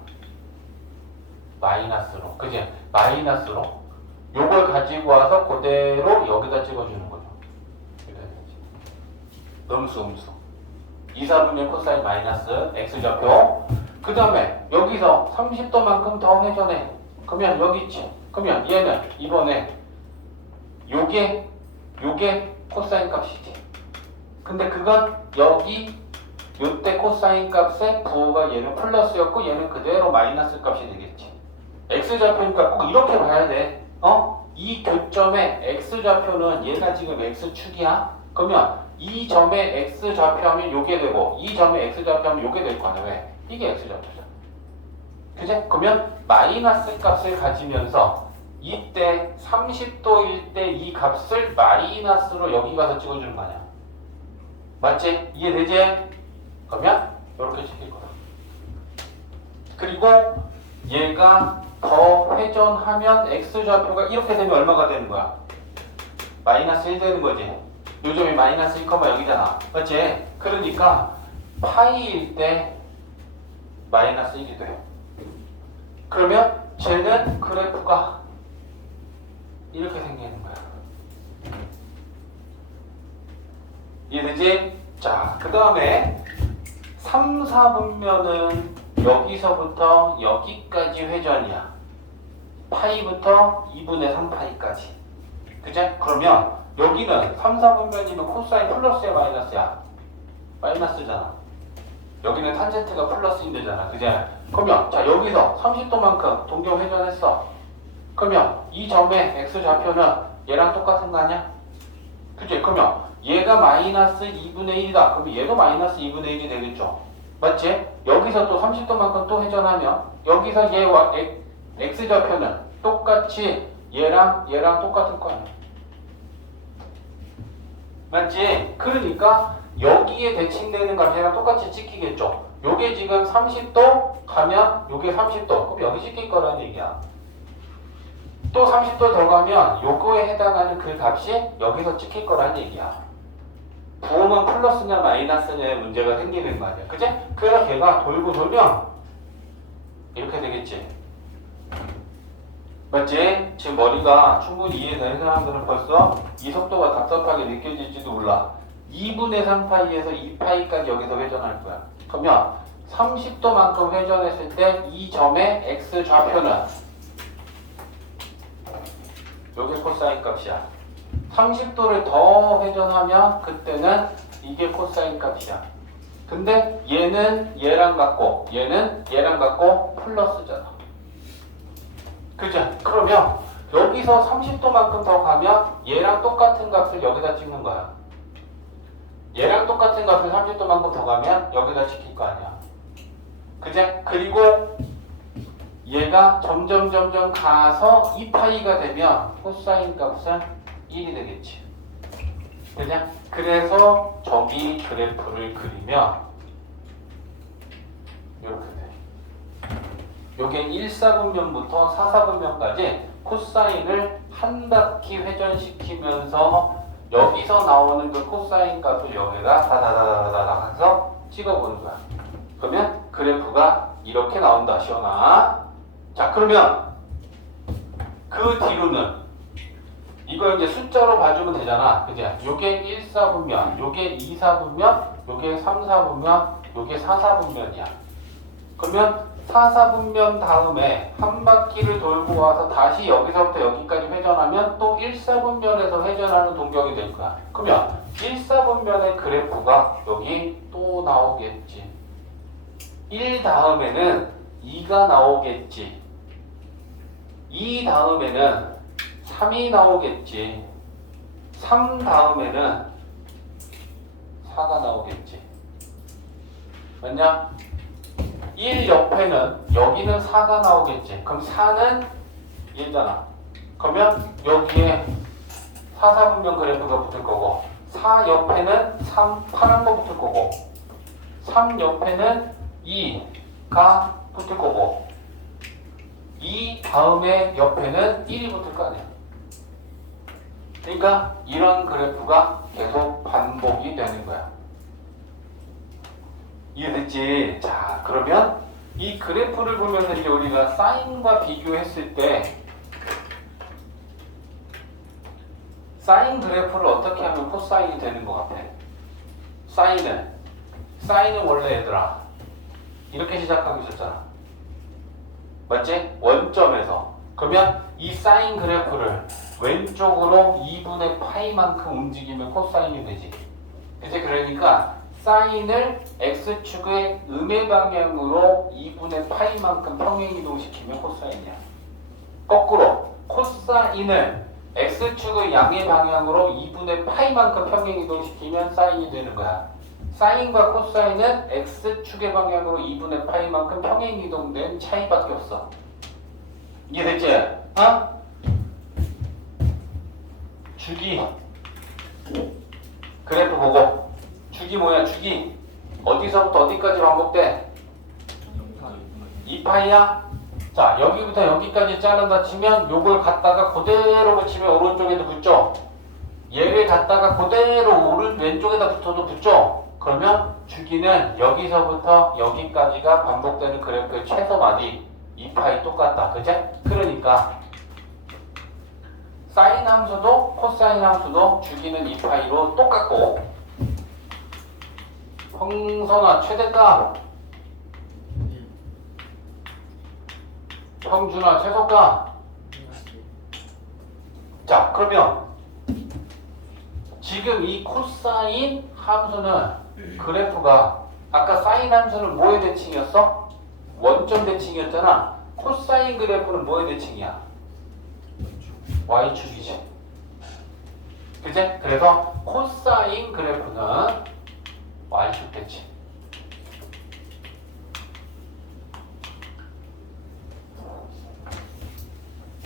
마이너스로. 그치? 마이너스로 요걸 가지고 와서 그대로 여기다 찍어주는 거죠. 음수 2, 4분의 코사인 마이너스 x좌표. 그 다음에 여기서 30도만큼 더 회전해. 그러면 여기 있지. 그러면 얘는 이번에 요게 코사인 값이지. 근데 그건 여기 요때 코사인 값의 부호가 얘는 플러스였고 얘는 그대로 마이너스 값이 되겠지. x좌표니까 꼭 이렇게 봐야 돼. 이 교점의 x좌표는 얘가 지금 x축이야. 그러면 이 점의 x좌표하면 요게 되고 이 점의 x좌표하면 요게 될 거야. 왜? 이게 x좌표잖아. 그치? 그러면 마이너스 값을 가지면서 이때 30도일 때 이 값을 마이너스로 여기 가서 찍어주는 거 아니야. 맞지? 이해되지? 그러면 이렇게 찍힐 거야. 그리고 얘가 더 회전하면 x좌표가 이렇게 되면 얼마가 되는 거야? 마이너스 1 되는 거지. 요점이 마이너스 1, 여기잖아. 맞지? 그러니까 파이일 때 마이너스 1이 돼. 그러면 쟤는 그래프가 이렇게 생기는 거야. 이해되지? 자, 그 다음에 3, 4분면은 여기서부터 여기까지 회전이야. 파이부터 2분의 3파이까지. 그치? 그러면 여기는 3, 4분면이면 코사인 플러스야 마이너스야? 마이너스잖아. 여기는 탄젠트가 플러스인데잖아. 그치? 그러면 자 여기서 30도만큼 동경 회전했어. 그러면 이 점의 x좌표는 얘랑 똑같은 거 아니야? 그치? 그러면 얘가 마이너스 2분의 1이다. 그러면 얘도 마이너스 2분의 1이 되겠죠. 맞지? 여기서 또 30도만큼 또 회전하면 여기서 얘와 x좌표는 똑같이 얘랑 똑같을 거 아니야. 맞지? 그러니까 여기에 대칭되는 값이랑 똑같이 찍히겠죠. 요게 지금 30도 가면 요게 30도. 그럼 여기 찍힐 거라는 얘기야. 또 30도 더 가면 요거에 해당하는 그 값이 여기서 찍힐 거라는 얘기야. 부호는 플러스냐 마이너스냐의 문제가 생기는 거 아니야. 그치? 그래서 걔가 돌고 돌면 이렇게 되겠지. 맞지? 지금 머리가 충분히 이해되는 사람들은 벌써 이 속도가 답답하게 느껴질지도 몰라. 2분의 3파이에서 2파이까지 여기서 회전할 거야. 그러면 30도만큼 회전했을 때 이 점의 x 좌표는 요게 코사인 값이야. 30도를 더 회전하면 그때는 이게 코사인 값이야. 근데 얘는 얘랑 같고 얘는 얘랑 같고 플러스잖아. 그죠? 그러면 여기서 30도만큼 더 가면 얘랑 똑같은 값을 여기다 찍는 거야. 얘랑 똑같은 값을 30도만큼 더 가면 여기다 찍힐 거 아니야. 그제? 그리고 얘가 점점 가서 2파이가 되면 코사인 값은 1이 되겠지. 그냥 그래서 저기 그래프를 그리면 이렇게 돼. 요게 1사분면부터 4사분면까지 코사인을 한 바퀴 회전시키면서 여기서 나오는 그 코사인 값을 여기다 다다다다다다 해서 찍어보는 거야. 그러면 그래프가 이렇게 나온다, 시원아. 자, 그러면 그 뒤로는 이걸 이제 숫자로 봐주면 되잖아. 그지? 요게 1사분면, 요게 2사분면, 요게 3사분면, 요게 4사분면이야. 그러면 4사분면 다음에 한 바퀴를 돌고 와서 다시 여기서부터 여기까지 회전하면 또 1사분면에서 회전하는 동경이 될 거야. 그러면 1사분면의 그래프가 여기 또 나오겠지. 1 다음에는 2가 나오겠지. 2 다음에는 3이 나오겠지. 3 다음에는 4가 나오겠지. 맞냐? 1 옆에는 여기는 4가 나오겠지. 그럼 4는 얘잖아. 그러면 여기에 4, 4분면 그래프가 붙을 거고 4 옆에는 3 파란 거 붙을 거고 3 옆에는 2가 붙을 거고 2 다음에 옆에는 1이 붙을 거 아니야. 그러니까 이런 그래프가 계속 반복이 되는 거야. 이해됐지? 자, 그러면 이 그래프를 보면서 이제 우리가 사인과 비교했을 때 사인 그래프를 어떻게 하면 코사인이 되는 것 같아? 사인은 원래 얘들아 이렇게 시작하고 있었잖아. 맞지? 원점에서. 그러면 이 사인 그래프를 왼쪽으로 2분의 파이만큼 움직이면 코사인이 되지. 이제 그러니까 사인을 x축의 음의 방향으로 2분의 파이만큼 평행이동시키면 코사인이야. 거꾸로 코사인을 x축의 양의 방향으로 2분의 파이만큼 평행이동시키면 사인이 되는 거야. 사인과 코사인은 x축의 방향으로 2분의 파이만큼 평행이동된 차이밖에 없어. 이해됐지? 어? 주기 그래프 보고 주기 뭐야? 주기 어디서부터 어디까지 반복돼? 2파이야? 자, 여기부터 여기까지 자른다 치면 요걸 갖다가 그대로 붙이면 오른쪽에도 붙죠? 얘를 갖다가 그대로 왼쪽에다 붙어도 붙죠? 그러면 주기는 여기서부터 여기까지가 반복되는 그래프의 최소 마디 2파이 똑같다. 그제? 그러니까 사인 함수도 코사인 함수도 주기는 2파이로 똑같고 평선화 최대값 평준화 최소값. 자, 그러면 지금 이 코사인 함수는 그래프가 아까 사인 함수는 뭐의 대칭이었어? 원점 대칭이었잖아. 코사인 그래프는 뭐의 대칭이야? y축이지. 그제? 그래서 코사인 그래프는 y축 대칭.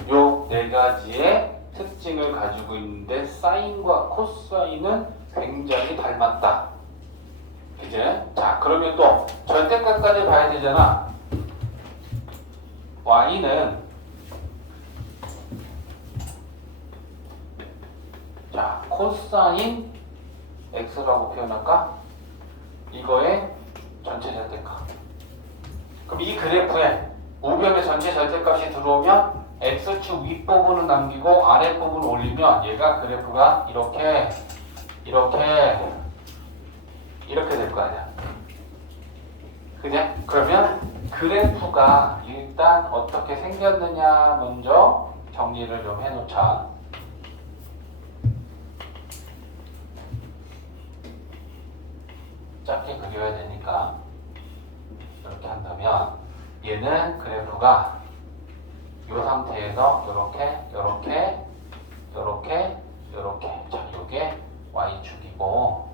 요 네 가지의 특징을 가지고 있는데 사인과 코사인은 굉장히 닮았다. 그제? 자, 그러면 또 절대값까지 봐야 되잖아. y는 자, 코사인 x라고 표현할까? 이거의 전체 절대값. 그럼 이 그래프에 우변의 전체 절대값이 들어오면 x축 윗부분을 남기고 아랫부분을 올리면 얘가 그래프가 이렇게 될 거 아니야. 그죠? 그러면 그래프가 일단 어떻게 생겼느냐 먼저 정리를 좀 해놓자. 짧게 그려야 되니까 이렇게 한다면 얘는 그래프가 이 상태에서 요렇게 자, 요게 y축이고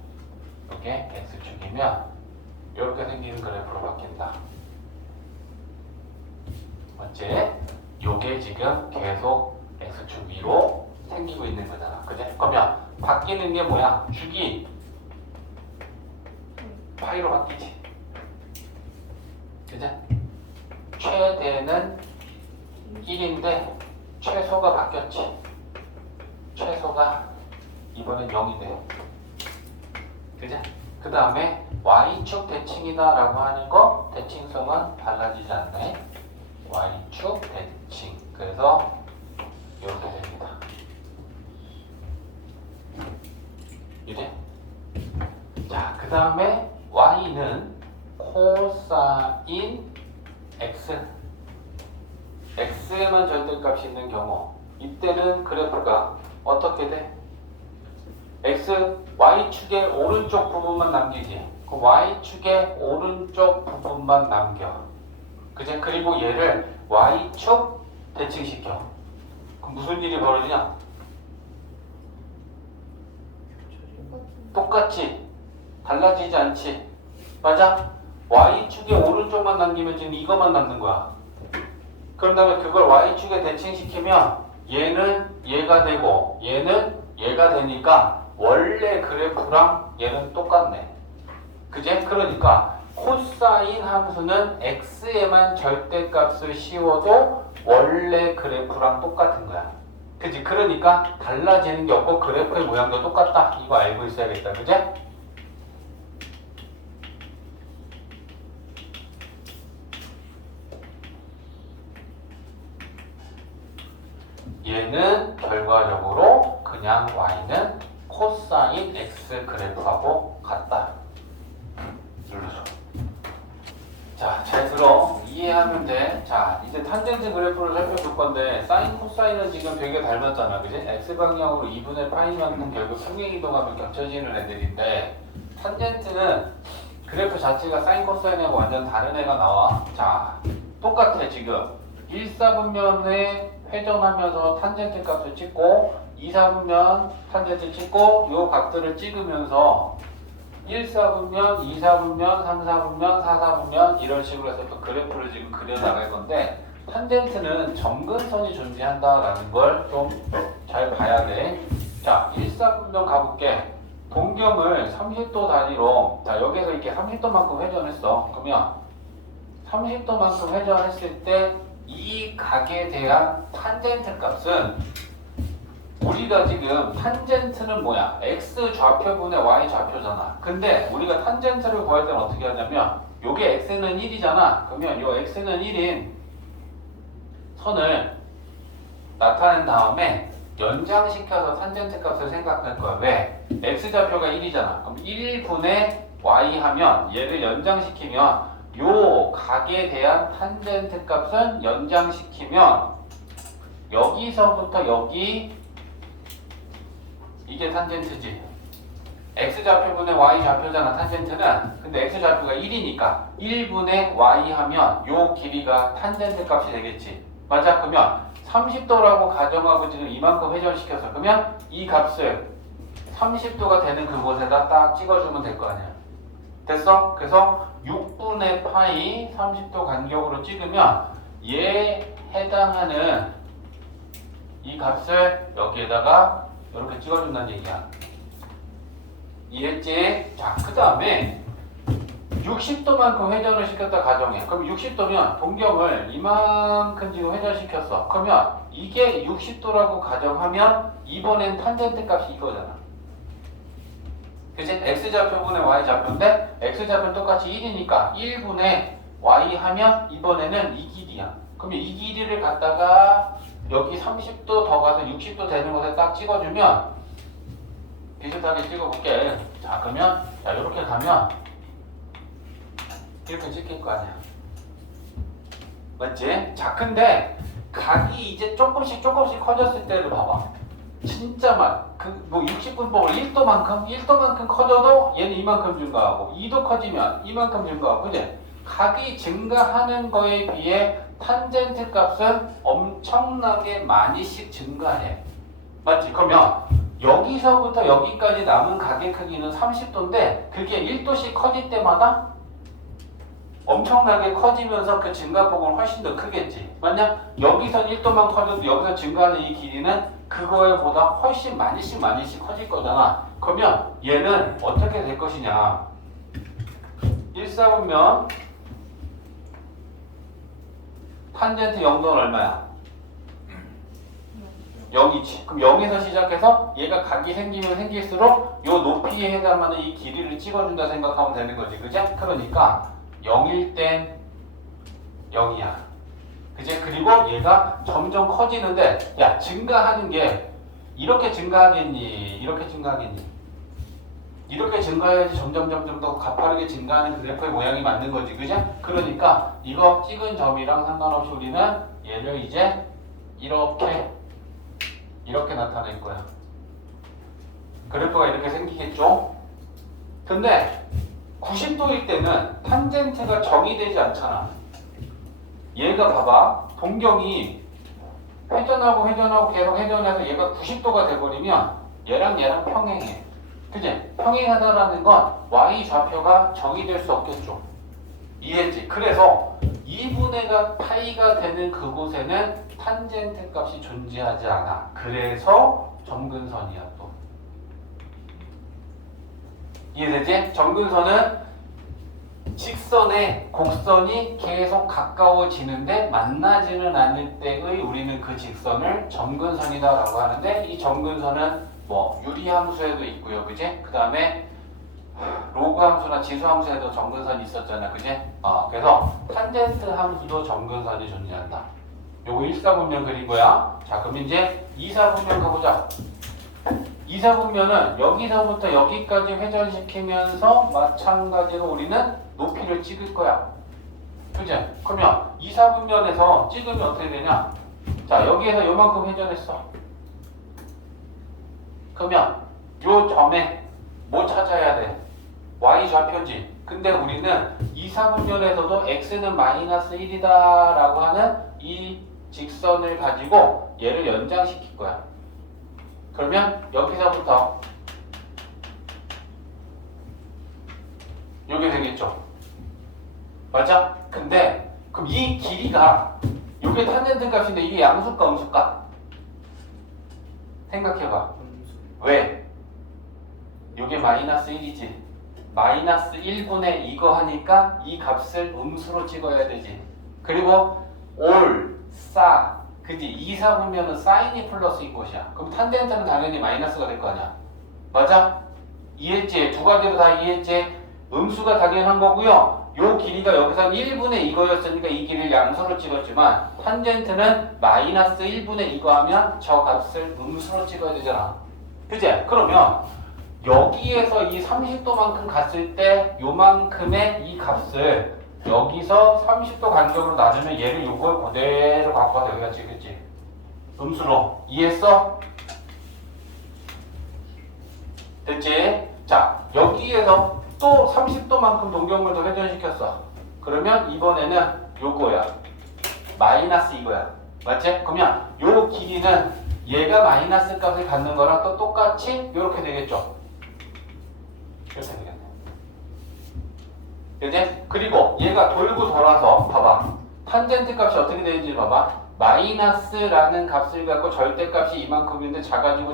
요게 x축이면 요렇게 생기는 그래프로 바뀐다. 맞지? 요게 지금 계속 x축 위로 생기고 있는 거잖아. 그지? 그러면 바뀌는 게 뭐야? 축이 파이로 바뀌지. 그지? 최대는 1인데 최소가 바뀌었지. 최소가 이번엔 0이 돼. 그지? 그 다음에 y축 대칭이다 라고 하는 거 대칭성은 달라지지 않네. y축 대칭. 그래서 이렇게 됩니다. 이제 자, 그 다음에 y는 코사인 x. x에만 절대값이 있는 경우 이때는 그래프가 어떻게 돼? y축의 오른쪽 부분만 남기지. 그 y축의 오른쪽 부분만 남겨. 그제? 그리고 얘를 y축 대칭시켜. 그럼 무슨 일이 벌어지냐? 똑같지? 달라지지 않지? 맞아? y축의 오른쪽만 남기면 지금 이것만 남는 거야. 그런 다음에 그걸 y축에 대칭시키면 얘는 얘가 되고 얘는 얘가 되니까 원래 그래프랑 얘는 똑같네. 그제? 그러니까 코사인 함수는 x에만 절대값을 씌워도 원래 그래프랑 똑같은 거야. 그치? 그러니까 달라지는 게 없고 그래프의 모양도 똑같다. 이거 알고 있어야겠다. 그제? 얘는 결과적으로 그냥 y는 코사인 x 그래프하고 같다. 눌러줘. 자, 잘 들어. 이해하면 돼. 자, 이제 탄젠트 그래프를 살펴볼 건데 사인 코사인은 지금 되게 닮았잖아. 그지? x방향으로 2분의 파이만큼 결국 평행 이동하면 겹쳐지는 애들인데 탄젠트는 그래프 자체가 사인 코사인하고 완전 다른 애가 나와. 자, 똑같아 지금. 1사분면에 회전하면서 탄젠트 값을 찍고 2사분면 탄젠트 찍고 요 값들을 찍으면서 1사분면, 2사분면, 3사분면, 4사분면 이런 식으로 해서 또 그래프를 지금 그려나갈 건데 탄젠트는 점근선이 존재한다라는 걸 좀 잘 봐야 돼. 자, 1사분면 가볼게. 동경을 30도 단위로 자 여기서 이렇게 30도만큼 회전했어. 그러면 30도만큼 회전했을 때 이 각에 대한 탄젠트 값은 우리가 지금 탄젠트는 뭐야? x 좌표분의 y 좌표잖아. 근데 우리가 탄젠트를 구할 때는 어떻게 하냐면 요게 x는 1이잖아. 그러면 요 x는 1인 선을 나타낸 다음에 연장시켜서 탄젠트 값을 생각할 거야. 왜? x 좌표가 1이잖아. 그럼 1분의 y 하면 얘를 연장시키면 요 각에 대한 탄젠트 값은 연장시키면 여기서부터 여기 이게 탄젠트지. x 좌표분의 y 좌표잖아 탄젠트는. 근데 x 좌표가 1이니까 1분의 y 하면 요 길이가 탄젠트 값이 되겠지. 맞아? 그러면 30도라고 가정하고 지금 이만큼 회전시켜서 그러면 이 값을 30도가 되는 그곳에다 딱 찍어주면 될 거 아니야. 됐어? 그래서 6분의 파이 30도 간격으로 찍으면 얘에 해당하는 이 값을 여기에다가 이렇게 찍어준다는 얘기야. 이해했지? 자, 그 다음에 60도만큼 회전을 시켰다 가정해. 그럼 60도면 동경을 이만큼 지금 회전시켰어. 그러면 이게 60도라고 가정하면 이번엔 탄젠트 값이 이거잖아. 그치? x좌표분의 y좌표인데 x좌표는 똑같이 1이니까 1분의 y 하면 이번에는 이 길이야. 그러면 이 길이를 갖다가 여기 30도 더 가서 60도 되는 곳에 딱 찍어주면 비슷하게 찍어볼게. 자, 그러면 자 이렇게 가면 이렇게 찍힐 거 아니야. 맞지? 자, 근데 각이 이제 조금씩 커졌을 때를 봐봐. 진짜만 뭐 60분법을 1도만큼 커져도 얘는 이만큼 증가하고 2도 커지면 이만큼 증가하고 그지? 각이 증가하는 거에 비해 탄젠트 값은 엄청나게 많이씩 증가해. 맞지? 그러면 여기서부터 여기까지 남은 각의 크기는 30도인데 그게 1도씩 커질 때마다 엄청나게 커지면서 그 증가폭은 훨씬 더 크겠지. 만약 여기선 1도만 커져도 여기서 증가하는 이 길이는 그거에 보다 훨씬 많이씩 커질 거잖아. 그러면 얘는 어떻게 될 것이냐. 1사분면 탄젠트 0도는 얼마야? 0이지. 그럼 0에서 시작해서 얘가 각이 생기면 생길수록 요 높이에 해당하는 이 길이를 찍어준다 생각하면 되는 거지. 그지? 그러니까 0일 땐 0이야. 그지? 그리고 얘가 점점 커지는데 야 증가하는 게 이렇게 증가하겠니? 이렇게 증가하겠니? 이렇게 증가해야지 점점 더 가파르게 증가하는 그래프의 모양이 맞는 거지. 그지? 그러니까 이거 찍은 점이랑 상관없이 우리는 얘를 이제 이렇게 나타낼 거야. 그래프가 이렇게 생기겠죠? 근데 90도일 때는 탄젠트가 정의되지 않잖아. 얘가 봐봐. 동경이 회전하고 계속 회전해서 얘가 90도가 돼버리면 얘랑 평행해. 그치? 평행하다라는 건 y 좌표가 정의될 수 없겠죠. 이해했지? 그래서 2분의 파이가 되는 그곳에는 탄젠트 값이 존재하지 않아. 그래서 점근선이야 또. 이해되지? 점근선은 직선에 곡선이 계속 가까워지는데 만나지는 않을 때의 우리는 그 직선을 점근선이다 라고 하는데 이 점근선은 뭐 유리함수에도 있고요. 그지? 그 다음에 로그 함수나 지수 함수에도 점근선이 있었잖아. 그지? 그래서 탄젠트 함수도 점근선이 존재한다. 요거 1사분면 그린 거야. 자, 그럼 이제 2사분면 가보자. 2사분면은 여기서부터 여기까지 회전시키면서 마찬가지로 우리는 높이를 찍을 거야. 그지? 그러면 2사분면에서 찍으면 어떻게 되냐? 자, 여기에서 요만큼 회전했어. 그러면 요 점에 뭐 찾아야 돼? y 좌표지. 근데 우리는 2사분면에서도 x는 마이너스 1이다 라고 하는 이 직선을 가지고 얘를 연장시킬 거야. 그러면 여기서부터 요게 되겠죠. 맞아? 근데 그럼 이 길이가 요게 탄젠트 값인데 이게 양수일까 음수일까? 생각해봐. 왜? 요게 마이너스 1이지. 마이너스 1분의 이거 하니까 이 값을 음수로 찍어야 되지. 그리고 올, 싸, 그지? 2사분면은 사인이 플러스인 곳이야. 그럼 탄젠트는 당연히 마이너스가 될 거 아니야. 맞아? 이해했지? 두 가지로 다 이해했지? 음수가 당연한 거고요. 요 길이가 여기서 1분의 이거였으니까 이 길이를 양수로 찍었지만 탄젠트는 마이너스 1분의 이거 하면 저 값을 음수로 찍어야 되잖아. 그지? 그러면 여기에서 이 30도만큼 갔을 때 요만큼의 이 값을 여기서 30도 간격으로 놔주면 얘를 요걸 그대로 갖고 와서 여기가 찍겠지. 음수로. 이해했어? 됐지? 자, 여기에서 또 30도만큼 동경을 더 회전시켰어. 그러면 이번에는 요거야. 마이너스 이거야. 맞지? 그러면 요 길이는 얘가 마이너스 값을 갖는 거랑 또 똑같이 이렇게 되겠죠. 이렇게 되겠네. 그지? 그리고 얘가 돌고 돌아서 봐봐. 탄젠트 값이 어떻게 되는지 봐봐. 마이너스라는 값을 갖고 절대값이 이만큼인데 작아지다가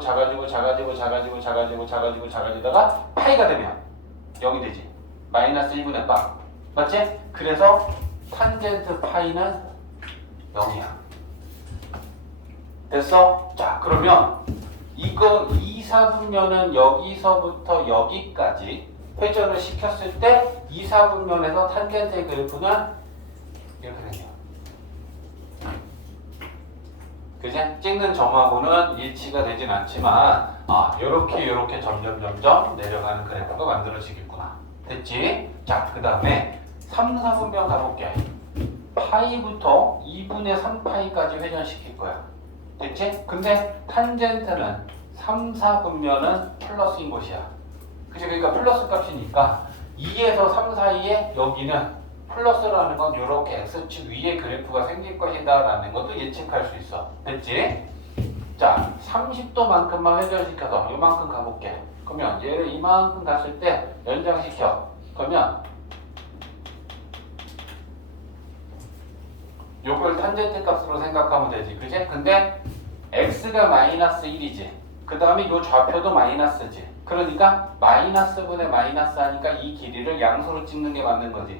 파이가 되면 0이 되지. 마이너스 1분의 빵. 맞지? 그래서 탄젠트 파이는 0이야. 됐어? 자, 그러면 이거 2, 4분면은 여기서부터 여기까지 회전을 시켰을 때 2, 4분면에서 탄젠트의 그래프는 이렇게 생겨. 그지? 찍는 점하고는 일치가 되진 않지만 요렇게 점점 내려가는 그래프가 만들어지겠구나. 됐지? 자, 그 다음에 3, 4분면 가볼게. 파이부터 2분의 3파이까지 회전시킬 거야. 됐지? 근데 탄젠트는 3, 4분면은 플러스인 것이야. 그치? 그러니까 플러스 값이니까 2에서 3 사이에 여기는 플러스라는 건 이렇게 X축 위에 그래프가 생길 것이다 라는 것도 예측할 수 있어. 됐지? 자, 30도만큼만 회전시켜서 이만큼 가볼게. 그러면 얘를 이만큼 갔을 때 연장시켜. 그러면 요걸 탄젠트 값으로 생각하면 되지. 그지? 근데 X가 마이너스 1이지. 그 다음에 요 좌표도 마이너스지. 그러니까 마이너스 분의 마이너스 하니까 이 길이를 양수로 찍는 게 맞는 거지.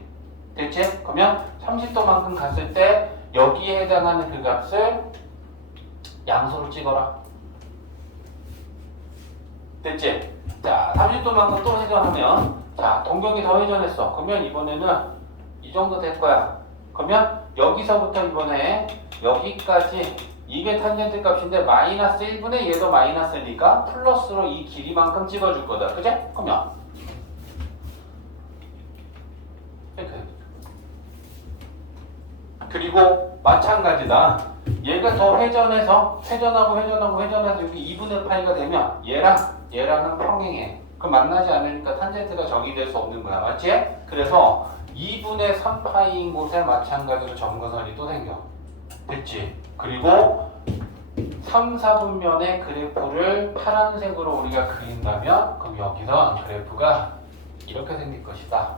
됐지? 그러면 30도만큼 갔을 때 여기에 해당하는 그 값을 양수로 찍어라. 됐지? 자, 30도만큼 또 회전하면 자, 동경이 더 회전했어. 그러면 이번에는 이 정도 될 거야. 그러면 여기서부터 이번에 여기까지 이게 탄젠트 값인데 마이너스 1분의 얘도 마이너스니까 플러스로 이 길이만큼 찍어줄 거다. 그지? 그러면 이렇게. 그리고 마찬가지다. 얘가 더 회전해서 회전해서 여기 2분의 파이가 되면 얘랑은 평행해. 그럼 만나지 않으니까 탄젠트가 정의될 수 없는 거야. 맞지? 그래서 2분의 3파이인 곳에 마찬가지로 점거선이 또 생겨. 됐지? 그리고 3, 4분면의 그래프를 파란색으로 우리가 그린다면 그럼 여기서 그래프가 이렇게 생길 것이다.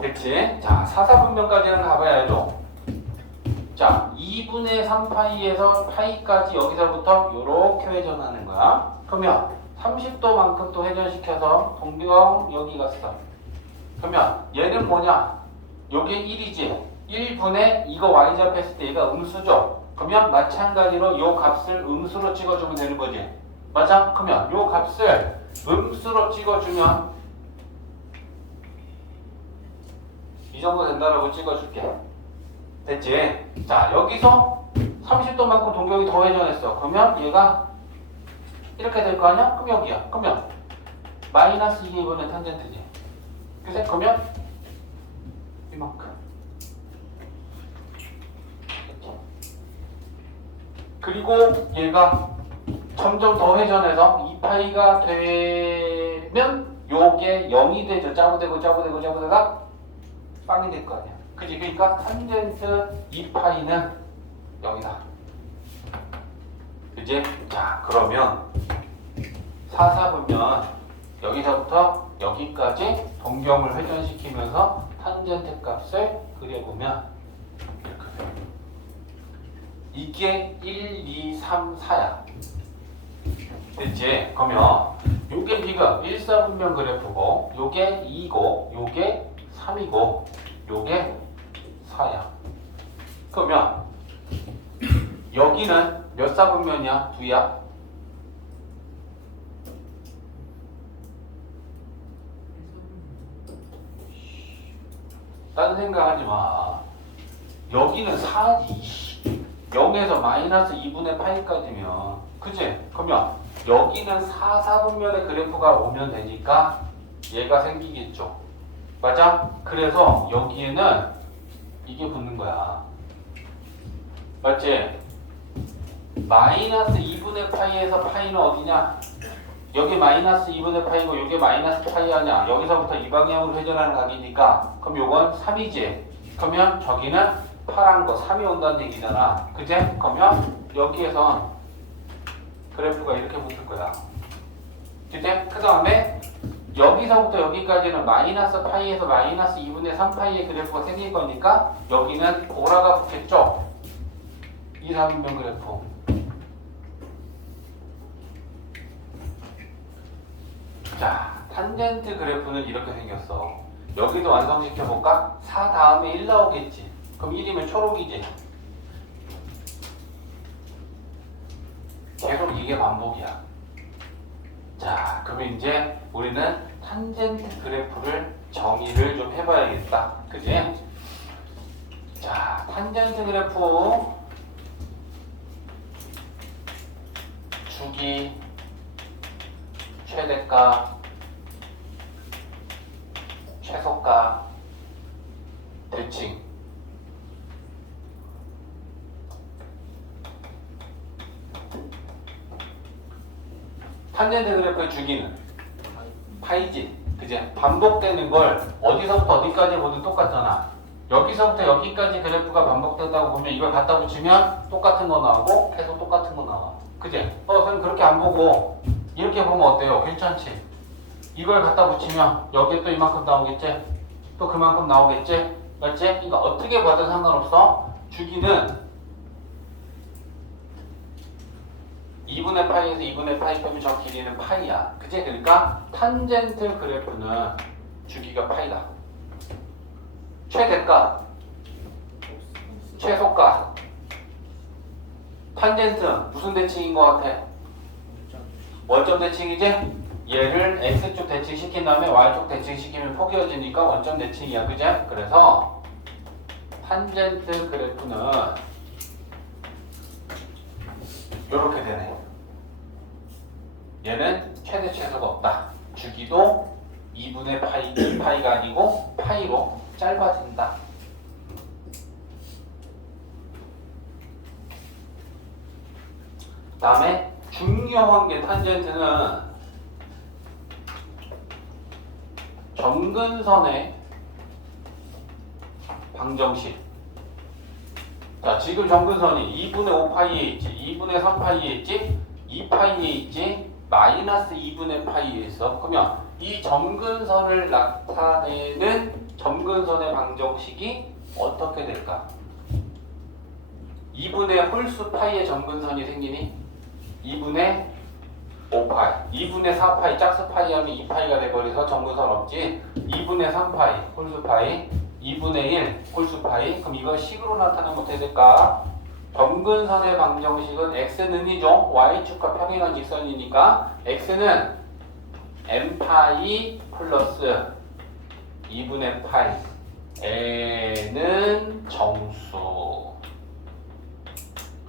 됐지? 자, 4, 4분면까지는 가봐야죠. 자, 2분의 3파이에서 파이까지 여기서부터 이렇게 회전하는 거야. 그러면 30도만큼 또 회전시켜서 동경 여기 갔어. 그러면 얘는 뭐냐? 요게 1이지. 1분의 이거 y좌표 했을 때 얘가 음수죠. 그러면 마찬가지로 요 값을 음수로 찍어주면 되는 거지. 맞아? 그러면 요 값을 음수로 찍어주면 이 정도 된다라고 찍어줄게. 됐지? 자, 여기서 30도만큼 동경이 더 회전했어. 그러면 얘가 이렇게 될 거 아니야? 그럼 여기야. 그러면 마이너스 이게 이번엔 탄젠트지. 그래서 그러면 이만큼. 그리고 얘가 점점 더 회전해서 2파이가 되면 요게 0이 되죠. 짜고되가 빵이 될 거 아니야. 그지? 그러니까 탄젠트 2파이는 0이다. 그지? 자, 그러면 4, 4분면 여기서부터 여기까지 동경을 회전시키면서 탄젠트 값을 그려보면 이렇게 돼요. 이게 1, 2, 3, 4야. 됐지? 그러면 요게 지금 1, 4분면 그래프고 요게 2고 요게 3이고 요게 4야. 그러면 여기는 몇 4분면이야? 2야? 딴 생각하지 마. 여기는 4지. 0에서 마이너스 2분의 파이까지면 그치? 그러면 여기는 4, 4분면의 그래프가 오면 되니까 얘가 생기겠죠. 맞아? 그래서 여기에는 이게 붙는 거야. 맞지? 마이너스 2분의 파이에서 파이는 어디냐? 여기 마이너스 2분의 파이고 여기 마이너스 파이 아니야. 여기서부터 이 방향으로 회전하는 각이니까 그럼 요건 3이지. 그러면 저기는 파란 거 3이 온다는 얘기잖아. 그제? 그러면 여기에선 그래프가 이렇게 붙을 거야. 그제? 그 다음에 여기서부터 여기까지는 마이너스 파이에서 마이너스 2분의 3파이의 그래프가 생길 거니까 여기는 보라가 붙겠죠? 2, 4분면 그래프. 자, 탄젠트 그래프는 이렇게 생겼어. 여기도 완성시켜볼까? 4 다음에 1 나오겠지. 그럼 1이면 초록이지. 계속 이게 반복이야. 자, 그러면 이제 우리는 탄젠트 그래프를 정의를 좀 해봐야겠다. 그지? 자, 탄젠트 그래프 주기, 최대가, 최소가, 대칭. 탄젠트 그래프의 주기는 파이지. 그지? 반복되는 걸 어디서부터 어디까지 보든 똑같잖아. 여기서부터 여기까지 그래프가 반복된다고 보면 이걸 갖다 붙이면 똑같은 거 나오고 계속 똑같은 거 나와. 그지? 그럼 그렇게 안 보고 이렇게 보면 어때요? 괜찮지? 이걸 갖다 붙이면 여기에 또 이만큼 나오겠지? 또 그만큼 나오겠지? 맞지? 그러니까 어떻게 봐도 상관없어. 주기는 2분의 파이에서 2분의 파이 빼면 저 길이는 파이야. 그치? 그러니까 탄젠트 그래프는 주기가 파이다. 최대가, 최소가, 탄젠트 무슨 대칭인 것 같아? 원점 대칭이지? 얘를 x축 대칭시킨 다음에 y축 대칭시키면 포개어지니까 원점 대칭이야. 그지? 그래서 탄젠트 그래프는 이렇게 되네. 얘는 최대 최소가 없다. 주기도 2분의 파이, 2파이가 아니고 파이로 짧아진다. 그 다음에 중요한 게 탄젠트는 점근선의 방정식. 자, 지금 점근선이 2분의 5파이에 있지, 2분의 3파이에 있지, 2파이에 있지, 마이너스 2분의 파이에 있어. 그러면 이 점근선을 나타내는 점근선의 방정식이 어떻게 될까? 2분의 홀수 파이의 점근선이 생기니 2분의 5파이, 2분의 4파이, 짝수 파이 하면 2파이가 돼버려서 점근선 없지. 2분의 3파이, 홀수 파이, 2분의 1, 홀수 파이. 그럼 이걸 식으로 나타내면 어떻게 될까? 점근선의 방정식은 x는 이죠. y축과 평행한 직선이니까 x는 n파이 플러스 2분의 파이, n은 정수.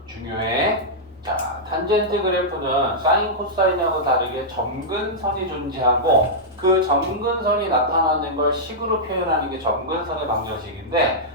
중요해. 자, 탄젠트 그래프는 사인 코사인하고 다르게 점근선이 존재하고 그 점근선이 나타나는 걸 식으로 표현하는 게 점근선의 방정식인데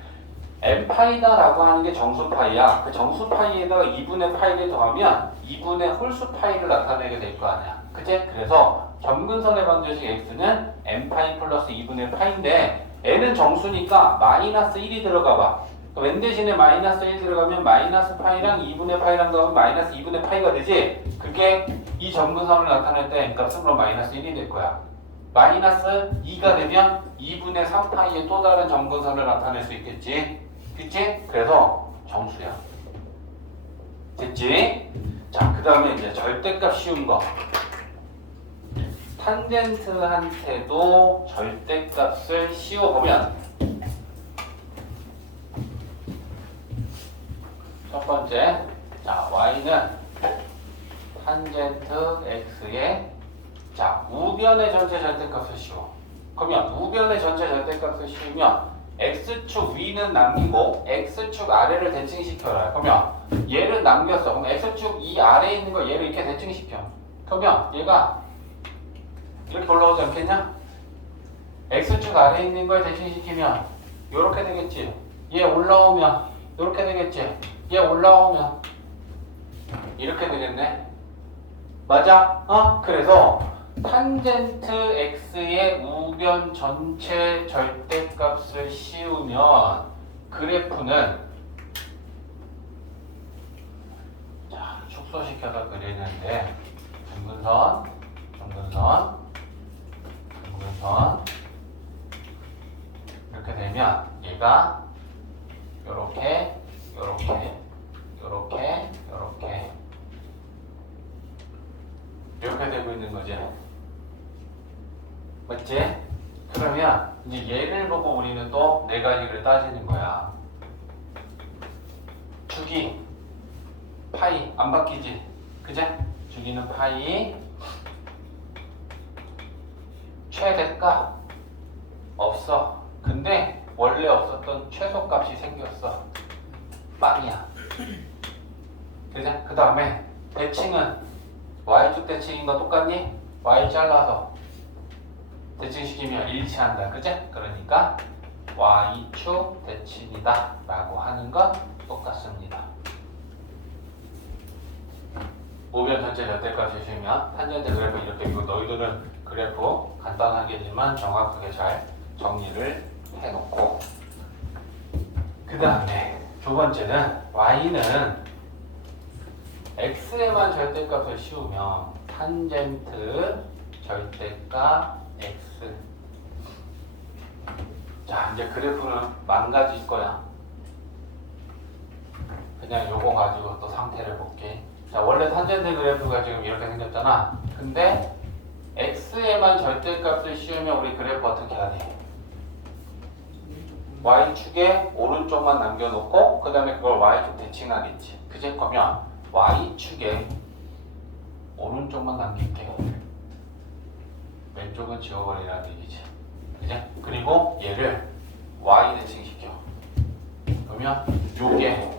n파이다라고 하는 게 정수파이야. 그 정수파이에다가 2분의 파이를 더하면 2분의 홀수 파이를 나타내게 될 거 아니야. 그치? 그래서 점근선의 방정식 x는 n파이 플러스 2분의 파인데 n은 정수니까 마이너스 1이 들어가 봐. n 대신에 마이너스 1 들어가면 마이너스 파이랑 2분의 파이랑 더하면 마이너스 2분의 파이가 되지? 그게 이 점근선을 나타낼 때 n값은 그럼 마이너스 1이 될 거야. 마이너스 2가 되면 2분의 3파이의 또 다른 점근선을 나타낼 수 있겠지? 그치? 그래서 정수야. 됐지? 자, 그 다음에 이제 절대값 쉬운 거. 탄젠트한테도 절대값을 씌워보면 첫 번째, 자, y는 탄젠트 x에 자, 우변의 전체 절대값을 씌워. 그러면 우변의 전체 절대값을 씌우면 x축 위는 남기고 x축 아래를 대칭시켜라. 그러면 얘를 남겼어. 그럼 x축 이 아래에 있는 거 얘를 이렇게 대칭시켜. 그러면 얘가 이렇게 올라오지 않겠냐? x축 아래에 있는 걸 대칭시키면 이렇게 되겠지. 얘 올라오면 이렇게 되겠지. 얘 올라오면 이렇게 되겠네. 맞아? 그래서 탄젠트 x의 우변 전체 절대값을 씌우면 그래프는 자, 축소시켜서 그리는데 점근선 이렇게 되면 얘가 요렇게 이렇게 되고 있는 거지. 맞지? 그러면 이제 얘를 보고 우리는 또 네 가지를 따지는 거야. 주기 파이 안 바뀌지? 그제? 주기는 파이 최대가 없어. 근데 원래 없었던 최소값이 생겼어. 빵이야. 그제? 그 다음에 대칭은 y축 대칭인 거 똑같니? y 잘라서 대칭시키면 일치한다. 그제? 그러니까 y축 대칭이다 라고 하는 건 똑같습니다. 우변 전체 절대값을 주면 탄젠트 그래프 이렇게 이거 너희들은 그래프 간단하게지만 정확하게 잘 정리를 해놓고 그 다음에 두 번째는 y는 x에만 절대값을 씌우면 탄젠트 절대값 x. 자 이제 그래프는 망가질 거야. 그냥 요거 가지고 또 상태를 볼게. 자 원래 탄젠트 그래프가 지금 이렇게 생겼잖아. 근데 x에만 절대값을 씌우면 우리 그래프 어떻게 해야 돼? y축에 오른쪽만 남겨놓고 그 다음에 그걸 y축 대칭하겠지. 그제? 그러면 y축에 오른쪽만 남길게. 왼쪽은 지워버리라는 얘기지. 그제? 그리고 얘를 y 대칭시켜. 그러면 요게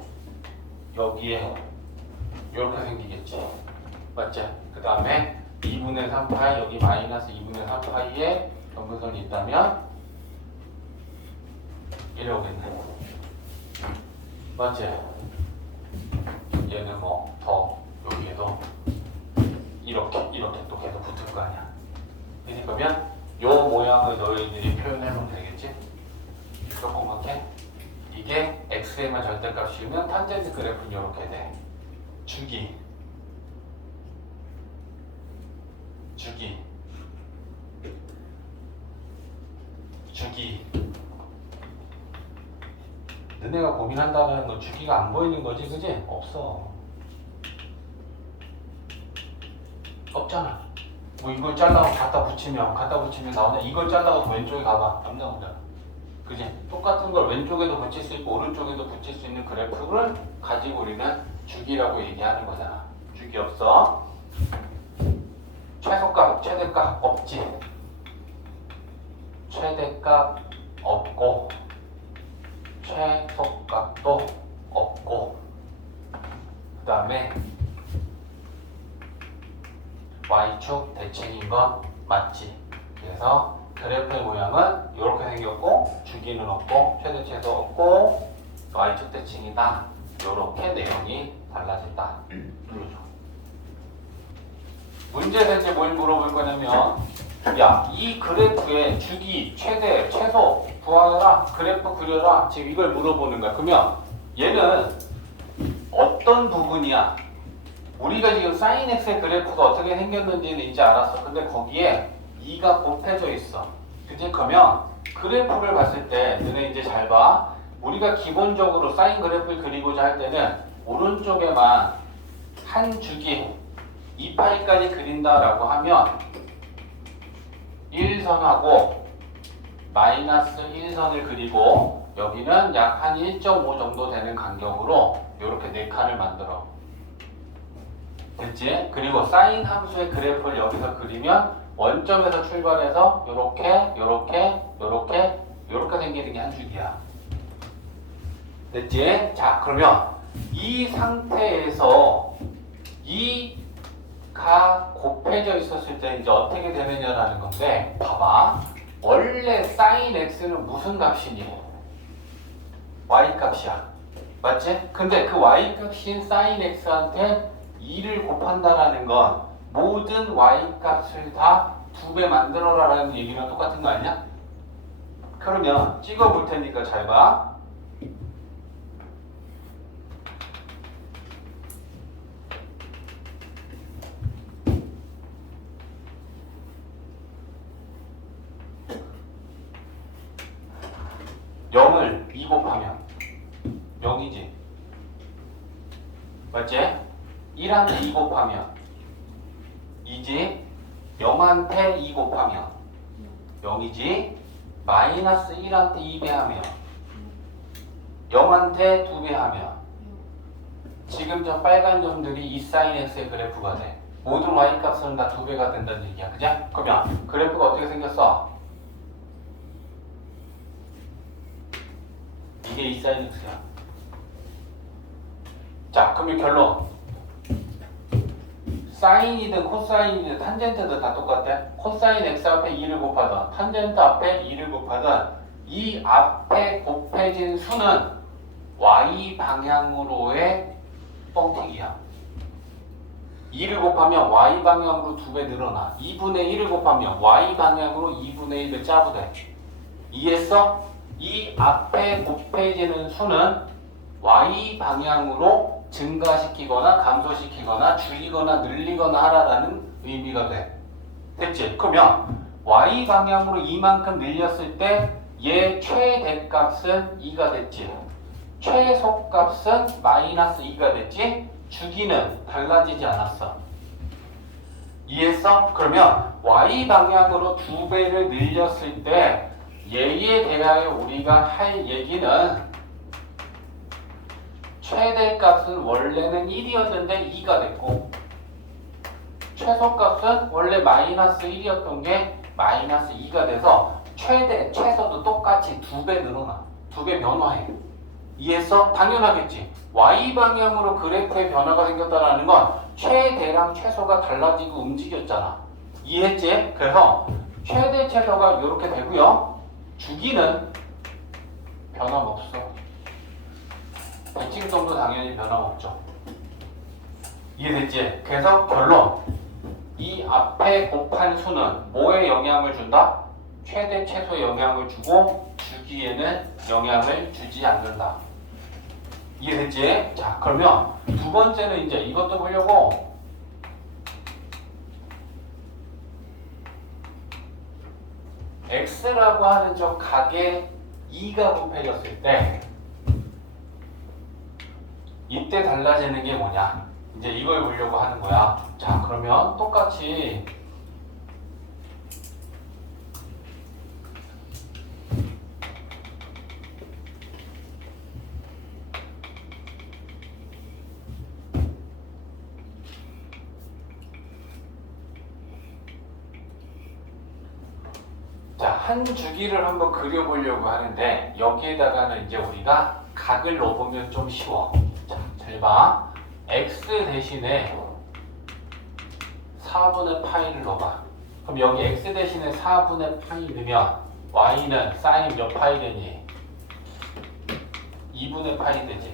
여기에 이렇게 생기겠지. 맞지? 그 다음에 2분의 3파이 여기 마이너스 2분의 3파이에 연분선이 있다면 이래 오겠네. 맞지? 얘는 뭐 더 여기에도 이렇게 또 계속 붙을 거 아니야. 그러면 요 모양을 너희들이 표현해보면 되겠지? 조그맣게 이게 x에만 절대값 씌우면 탄젠트 그래프는 이렇게 돼. 주기 너네가 고민한다는 건 주기가 안 보이는 거지, 그지? 없어. 없잖아. 뭐 이걸 잘라고 갖다 붙이면 나오냐? 이걸 잘라고 왼쪽에 가봐. 안 나오잖아. 그지? 똑같은 걸 왼쪽에도 붙일 수 있고 오른쪽에도 붙일 수 있는 그래프를 가지고 우리는 주기라고 얘기하는 거잖아. 주기 없어. 최소값, 최대값 없지. 최대값 없고 최소값도 없고 그 다음에 y축 대칭인 건 맞지. 그래서 그래프의 모양은 이렇게 생겼고 주기는 없고 최대 최소 없고 y축 대칭이다. 이렇게 내용이 달라진다. 문제에서 이제 뭘 물어볼 거냐면 야, 이 그래프의 주기, 최대, 최소 구하라, 그래프 그려라. 지금 이걸 물어보는 거야. 그러면 얘는 어떤 부분이야? 우리가 지금 sin x의 그래프가 어떻게 생겼는지는 이제 알았어. 근데 거기에 2가 곱해져 있어. 그치? 그러면 그래프를 봤을 때 너네 이제 잘 봐. 우리가 기본적으로 사인 그래프를 그리고자 할 때는 오른쪽에만 한 주기 2파이까지 그린다라고 하면 1선하고 마이너스 1선을 그리고 여기는 약 한 1.5 정도 되는 간격으로 이렇게 4칸을 만들어. 됐지? 그리고 사인 함수의 그래프를 여기서 그리면 원점에서 출발해서 요렇게 생기는 게 한 줄기야. 됐지? 자, 그러면 이 상태에서 이가 곱해져 있었을 때 이제 어떻게 되느냐라는 건데, 봐봐. 원래 sin x는 무슨 값이니? y 값이야. 맞지? 근데 그 y 값인 sin x한테 2를 곱한다라는 건 모든 y 값을 다 2배 만들어라라는 얘기랑 똑같은 거 아니야? 그러면 찍어 볼 테니까 잘 봐. (0을) 2 곱하면 0이지. 맞지? 1한테 2 곱하면 2지. 0한테 2 곱하면 0이지. 마이너스 1한테 2배 하면 0한테 2배 하면 지금 저 빨간 점들이 이 사인 x의 그래프가 돼. 모든 y 값은 다 2배가 된다는 얘기야. 그죠? 그러면 그래프가 어떻게 생겼어? 이게 이 사인 x야. 자, 그러면 결론. 사인이든 코사인이든 탄젠트도 다 똑같아. 코사인 x 앞에 2를 곱하든 탄젠트 앞에 2를 곱하든 이 앞에 곱해진 수는 y 방향으로의 뻥튀기야. 2를 곱하면 y 방향으로 2배 늘어나. 2분의 1을 곱하면 y 방향으로 2분의 1을 짜부돼. 이해했어? 이 앞에 곱해지는 수는 y 방향으로 증가시키거나 감소시키거나 줄이거나 늘리거나 하라는 의미가 돼. 됐지? 그러면 y 방향으로 이만큼 늘렸을 때 얘 최대값은 2가 됐지. 최소값은 마이너스 2가 됐지. 주기는 달라지지 않았어. 이해했어? 그러면 y 방향으로 2배를 늘렸을 때 얘에 대하여 우리가 할 얘기는 최대값은 원래는 1이었는데 2가 됐고 최소값은 원래 마이너스 1이었던 게 마이너스 2가 돼서 최대, 최소도 똑같이 2배 늘어나. 2배 변화해. 이해했어? 당연하겠지. Y방향으로 그래프의 변화가 생겼다는 건 최대랑 최소가 달라지고 움직였잖아. 이해했지? 그래서 최대, 최소가 이렇게 되고요. 주기는 변함없어. 대칭성도 당연히 변함없죠. 이해됐지? 그래서 결론. 이 앞에 곱한 수는 뭐에 영향을 준다? 최대, 최소에 영향을 주고 주기에는 영향을 주지 않는다. 이해됐지? 자, 그러면 두 번째는 이제 이것도 보려고 x라고 하는 저 각에 2가 곱해졌을 때 이때 달라지는 게 뭐냐? 이제 이걸 보려고 하는 거야. 자, 그러면 똑같이 자, 한 주기를 한번 그려보려고 하는데 여기에다가는 이제 우리가 각을 넣어보면 좀 쉬워. 자, 잘 봐. x 대신에 4분의 파이를 넣어봐. 그럼 여기 x 대신에 4분의 파이 넣으면 y는 사인 몇 파이 되니? 2분의 파이 되지.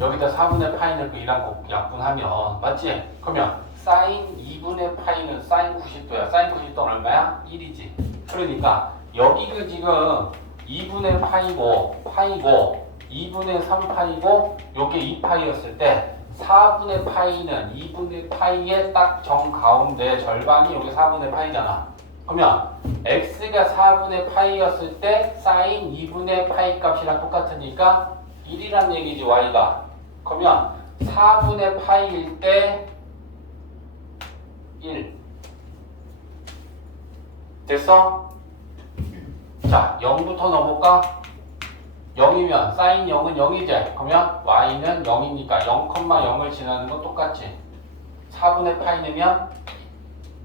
여기다 4분의 파이 넣고 이랑 약분하면 맞지? 그러면 사인 2분의 파이는 사인 90도야. 사인 90도는 얼마야? 1이지. 그러니까 여기가 지금 2분의 파이고 2분의 3파이고 요게 2파이였을 때 4분의 파이는 2분의 파이의 딱 정가운데 절반이 여기 4분의 파이잖아. 그러면 x가 4분의 파이였을 때 사인 2분의 파이 값이랑 똑같으니까 1이란 얘기지 y가. 그러면 4분의 파이일 때 1 됐어? 자, 0부터 넣어볼까? 0이면 사인 0은 0이지. 그러면 y는 0이니까 0,0을 지나는 건 똑같지. 4분의 파이 넣으면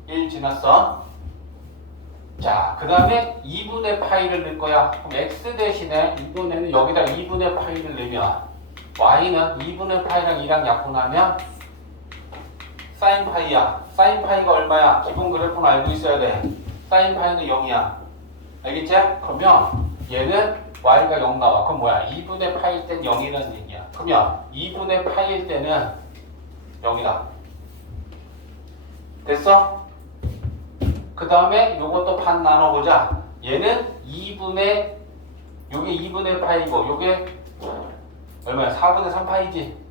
1 지났어. 자, 그 다음에 2분의 파이를 넣을 거야. 그럼 x 대신에 이번에는 여기다 2분의 파이를 넣으면 y는 2분의 파이랑 2랑 약분하면 사인 파이야. 사인 파이가 얼마야? 기본 그래프는 알고 있어야 돼. 사인 파이는 0이야. 알겠지? 그러면 얘는 y가 0 나와. 그럼 뭐야? 2분의 파일 땐 0이라는 얘기야. 그러면 2분의 파일 때는 0이다. 됐어? 그 다음에 요것도 반 나눠보자. 얘는 2분의 요게 2분의 파이고 요게 얼마야? 4분의 3파이지.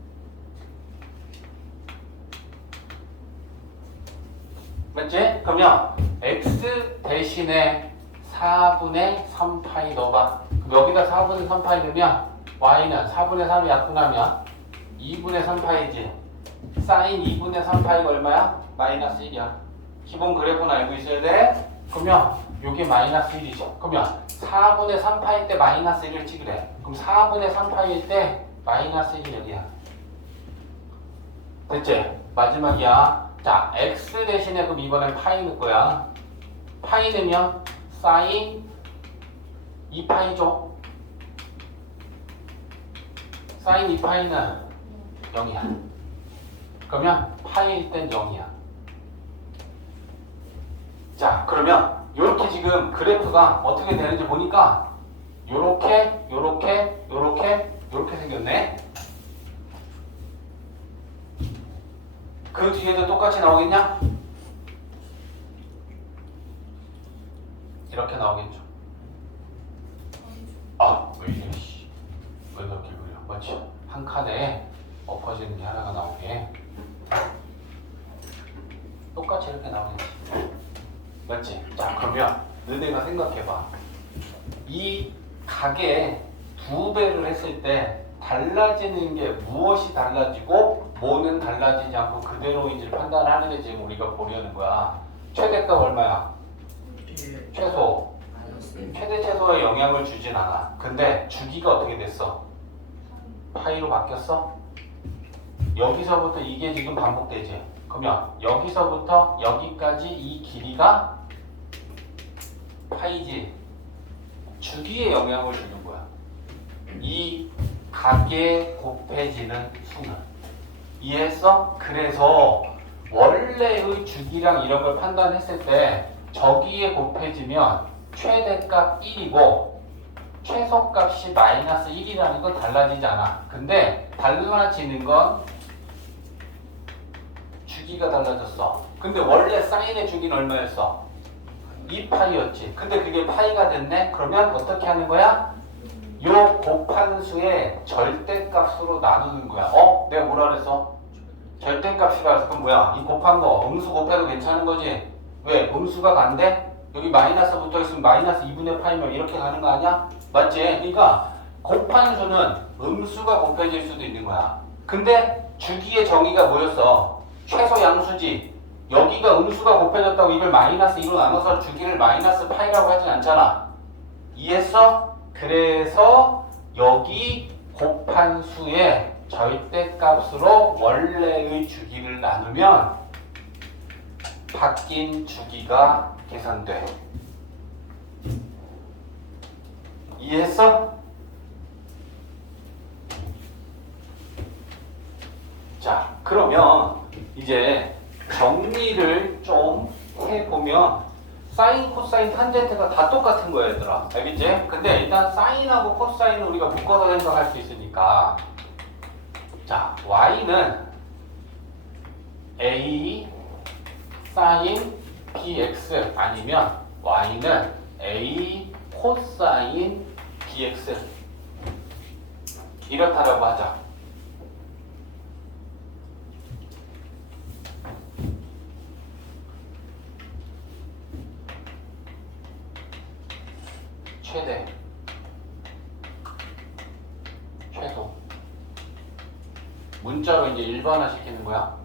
맞지? 그러면 x 대신에 4분의 3파이 넣어봐. 그럼 여기다 4분의 3파이 넣으면 y는 4분의 3이 약분하면 2분의 3파이지. 사인 2분의 3파이가 얼마야? 마이너스 1이야. 기본 그래프는 알고 있어야 돼. 그러면 요게 마이너스 1이죠. 그러면 4분의 3파일 때 마이너스 1을 찍으래. 그럼 4분의 3파일 때 마이너스 1이 여기야. 됐지? 마지막이야. 자, x 대신에 그럼 이번엔 파이 넣을 거야. 파이 넣으면 사인 2파이죠. 사인 2파이는 0이야. 그러면 파이일 땐 0이야. 자, 그러면 이렇게 지금 그래프가 어떻게 되는지 보니까 요렇게 요렇게 요렇게 요렇게 생겼네. 그 뒤에도 똑같이 나오겠냐? 이렇게 나오겠죠. 아, 왜 이래, 씨. 왜 그렇게 그려? 맞지? 한 칸에 엎어지는 게 하나가 나오게. 똑같이 이렇게 나오겠지. 맞지? 자, 그러면 너네가 생각해봐. 이 각의 2배를 했을 때 달라지는 게 무엇이 달라지고 뭐는 달라지지 않고 그대로인지를 판단하는 게 지금 우리가 보려는 거야. 최대값 얼마야? 최소. 최대 최소에 영향을 주진 않아. 근데 주기가 어떻게 됐어? 파이로 바뀌었어? 여기서부터 이게 지금 반복되지. 그러면 여기서부터 여기까지 이 길이가 파이지. 주기에 영향을 주는 거야. 이 각에 곱해지는 수는. 이해했어? 그래서 원래의 주기랑 이런 걸 판단했을 때 저기에 곱해지면 최대값 1이고 최소값이 마이너스 1이라는 건 달라지지 않아. 근데 달라지는 건 주기가 달라졌어. 근데 원래 사인의 주기는 얼마였어? 2파이였지. 근데 그게 파이가 됐네? 그러면 어떻게 하는 거야? 요 곱한 수의 절대값으로 나누는 거야. 내가 뭐라 그랬어? 절대값이라 해서 그럼 뭐야? 이 곱한 거 음수 곱해도 괜찮은 거지? 왜? 음수가 간대? 여기 마이너스 붙어 있으면 마이너스 2분의 파이면 이렇게 가는 거 아니야? 맞지? 그러니까 곱한 수는 음수가 곱해질 수도 있는 거야. 근데 주기의 정의가 뭐였어? 최소 양수지. 여기가 음수가 곱해졌다고 이걸 마이너스 2로 나눠서 주기를 마이너스 파이라고 하진 않잖아. 이해했어? 그래서 여기 곱한 수의 절대값으로 원래의 주기를 나누면 바뀐 주기가 계산돼. 이해했어? 자, 그러면 이제 정리를 좀 해보면 사인, 코사인, 탄젠트가 다 똑같은 거야, 얘들아. 알겠지? 근데 일단 사인하고 코사인은 우리가 묶어서 생각할 수 있으니까 자, y는 a 사인 bx 아니면 y는 a 코사인 bx 이렇다라고 하자. 최대, 최소. 문자로 이제 일반화 시키는 거야.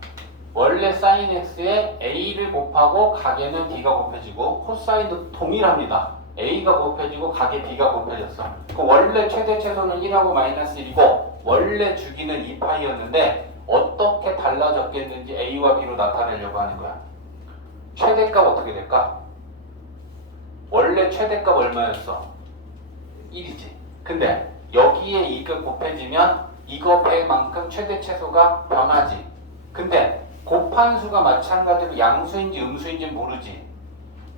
원래 sin x에 a를 곱하고 각에는 b가 곱해지고 코사인도 동일합니다. a가 곱해지고 각에 b가 곱해졌어. 그 원래 최대 최소는 1하고 마이너스 1이고 원래 주기는 2파이였는데 어떻게 달라졌겠는지 a와 b로 나타내려고 하는 거야. 최대값 어떻게 될까? 원래 최대값 얼마였어? 1이지. 근데 여기에 이거 곱해지면 이거 배만큼 최대 최소가 변하지. 근데 곱한 수가 마찬가지로 양수인지 음수인지 모르지.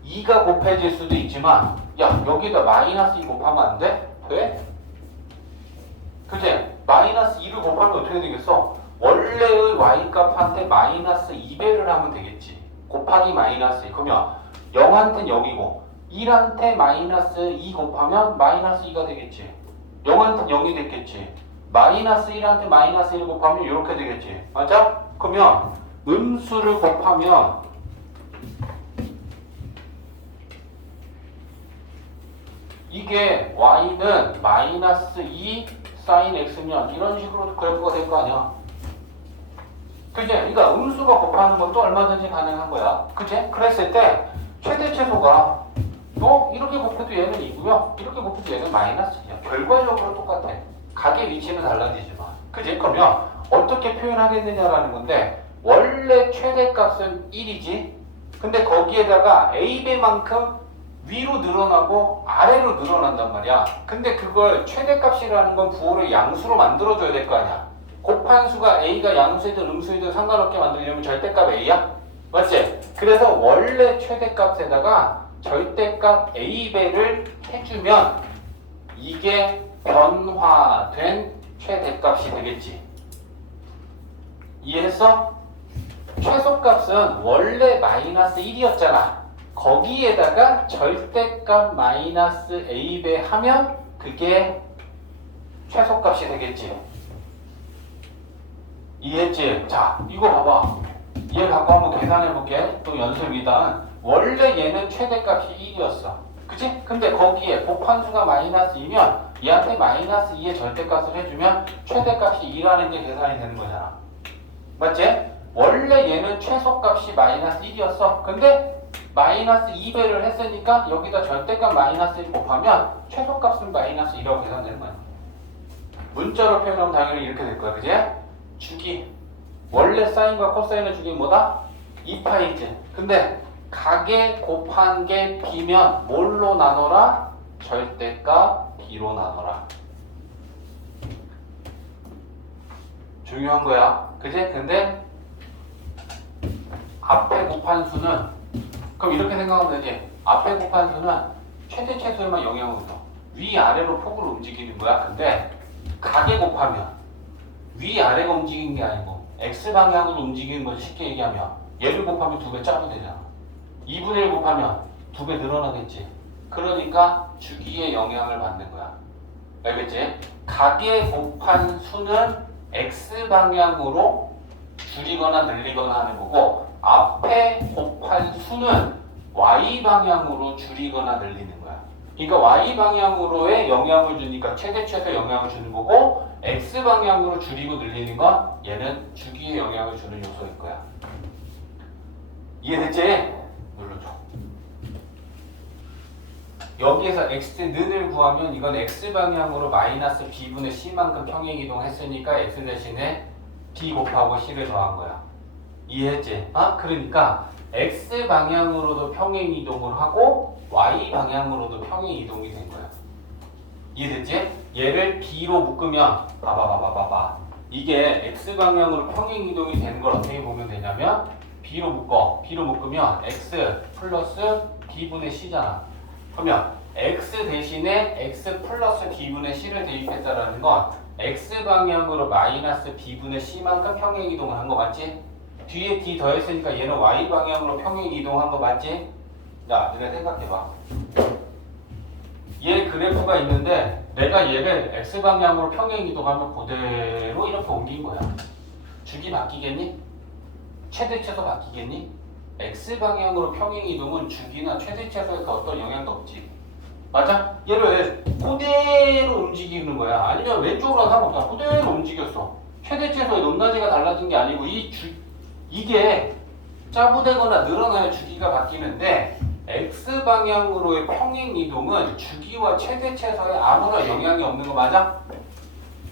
2가 곱해질 수도 있지만 야 여기다 마이너스 2 곱하면 안 돼? 돼? 그치? 마이너스 2를 곱하면 어떻게 되겠어? 원래의 y값한테 마이너스 2배를 하면 되겠지. 곱하기 마이너스 2. 그러면 0한테는 0이고 1한테 마이너스 2 곱하면 마이너스 2가 되겠지. 0한테는 0이 됐겠지. 마이너스 1한테 마이너스 1 곱하면 이렇게 되겠지. 맞아? 그러면 음수를 곱하면 이게 y는 마이너스 2 sin x면 이런 식으로 그래프가 될 거 아니야. 그지? 그러니까 음수가 곱하는 것도 얼마든지 가능한 거야. 그지? 그랬을 때 최대 최소가 이렇게 곱해도 얘는 2고요. 이렇게 곱해도 얘는 마이너스야. 결과적으로 똑같아. 각의 위치는 달라지지만. 그지? 그러면 어떻게 표현하겠느냐라는 건데 원래 최대값은 1이지. 근데 거기에다가 a배만큼 위로 늘어나고 아래로 늘어난단 말이야. 근데 그걸 최대값이라는 건 부호를 양수로 만들어줘야 될 거 아니야. 곱한 수가 a가 양수이든 음수이든 상관없게 만들려면 절대값 a야? 맞지? 그래서 원래 최대값에다가 절대값 a배를 해주면 이게 변화된 최대값이 되겠지. 이해했어? 최소값은 원래 마이너스 1이었잖아. 거기에다가 절대값 마이너스 a배 하면 그게 최소값이 되겠지. 이해했지? 자, 이거 봐봐. 얘 갖고 한번 계산해볼게. 또 연습이다. 원래 얘는 최대값이 1이었어. 그치? 근데 거기에 곱한수가 마이너스 2면 얘한테 마이너스 2의 절대값을 해주면 최대값이 2라는 게 계산이 되는 거잖아. 맞지? 원래 얘는 최소값이 마이너스 1이었어. 근데 마이너스 2배를 했으니까 여기다 절대값 마이너스 1 곱하면 최소값은 마이너스 2라고 계산되는 거야. 문자로 표현하면 당연히 이렇게 될 거야. 그지? 주기. 원래 사인과 코사인의 주기는 뭐다? 2파이지. 근데 각에 곱한 게 b면 뭘로 나눠라? 절대값 b로 나눠라. 중요한 거야. 그지? 근데 앞에 곱한 수는 그럼 이렇게 생각하면 되지. 앞에 곱한 수는 최대 최소에만 영향을 줘. 위아래로 폭으로 움직이는 거야. 근데 각에 곱하면 위아래가 움직이는 게 아니고 X방향으로 움직이는 거지. 쉽게 얘기하면 얘를 곱하면 2배 짜도 되잖아. 2분의 1 곱하면 2배 늘어나겠지. 그러니까 주기에 영향을 받는 거야. 알겠지? 각에 곱한 수는 X방향으로 줄이거나 늘리거나 하는 거고 앞에 곱한 수는 Y방향으로 줄이거나 늘리는 거야. 그러니까 Y방향으로의 영향을 주니까 최대 최소 영향을 주는 거고 X방향으로 줄이고 늘리는 건 얘는 주기에 영향을 주는 요소일 거야. 이해됐지? 눌러줘. 여기에서 X는을 구하면 이건 X방향으로 마이너스 B분의 C만큼 평행이동 했으니까 X 대신에 B 곱하고 C를 더한 거야. 이해했지? 그러니까 X방향으로도 평행이동을 하고 Y방향으로도 평행이동이 된 거야. 이해됐지? 얘를 B로 묶으면 봐봐. 이게 X방향으로 평행이동이 되는 걸 어떻게 보면 되냐면 B로 묶으면 X 플러스 B분의 C잖아. 그러면 X 대신에 X 플러스 B분의 C를 대입했다라는 건 X방향으로 마이너스 B분의 C만큼 평행이동을 한 거 맞지? 뒤에 D 더했으니까 얘는 Y방향으로 평행이동한 거 맞지? 자, 너네 생각해봐. 얘 그래프가 있는데 내가 얘를 X방향으로 평행이동하면 그대로 이렇게 옮긴 거야. 주기 바뀌겠니? 최대 최소 바뀌겠니? X방향으로 평행이동은 주기나 최대 최소에서 어떤 영향도 없지. 맞아? 얘를 그대로 움직이는 거야. 아니면 왼쪽으로 상관없다. 그대로 움직였어. 최대 최소의 높낮이가 달라진 게 아니고 이게 짜부되거나 늘어나야 주기가 바뀌는데 X방향으로의 평행이동은 주기와 최대 최소에 아무런 영향이 없는 거 맞아?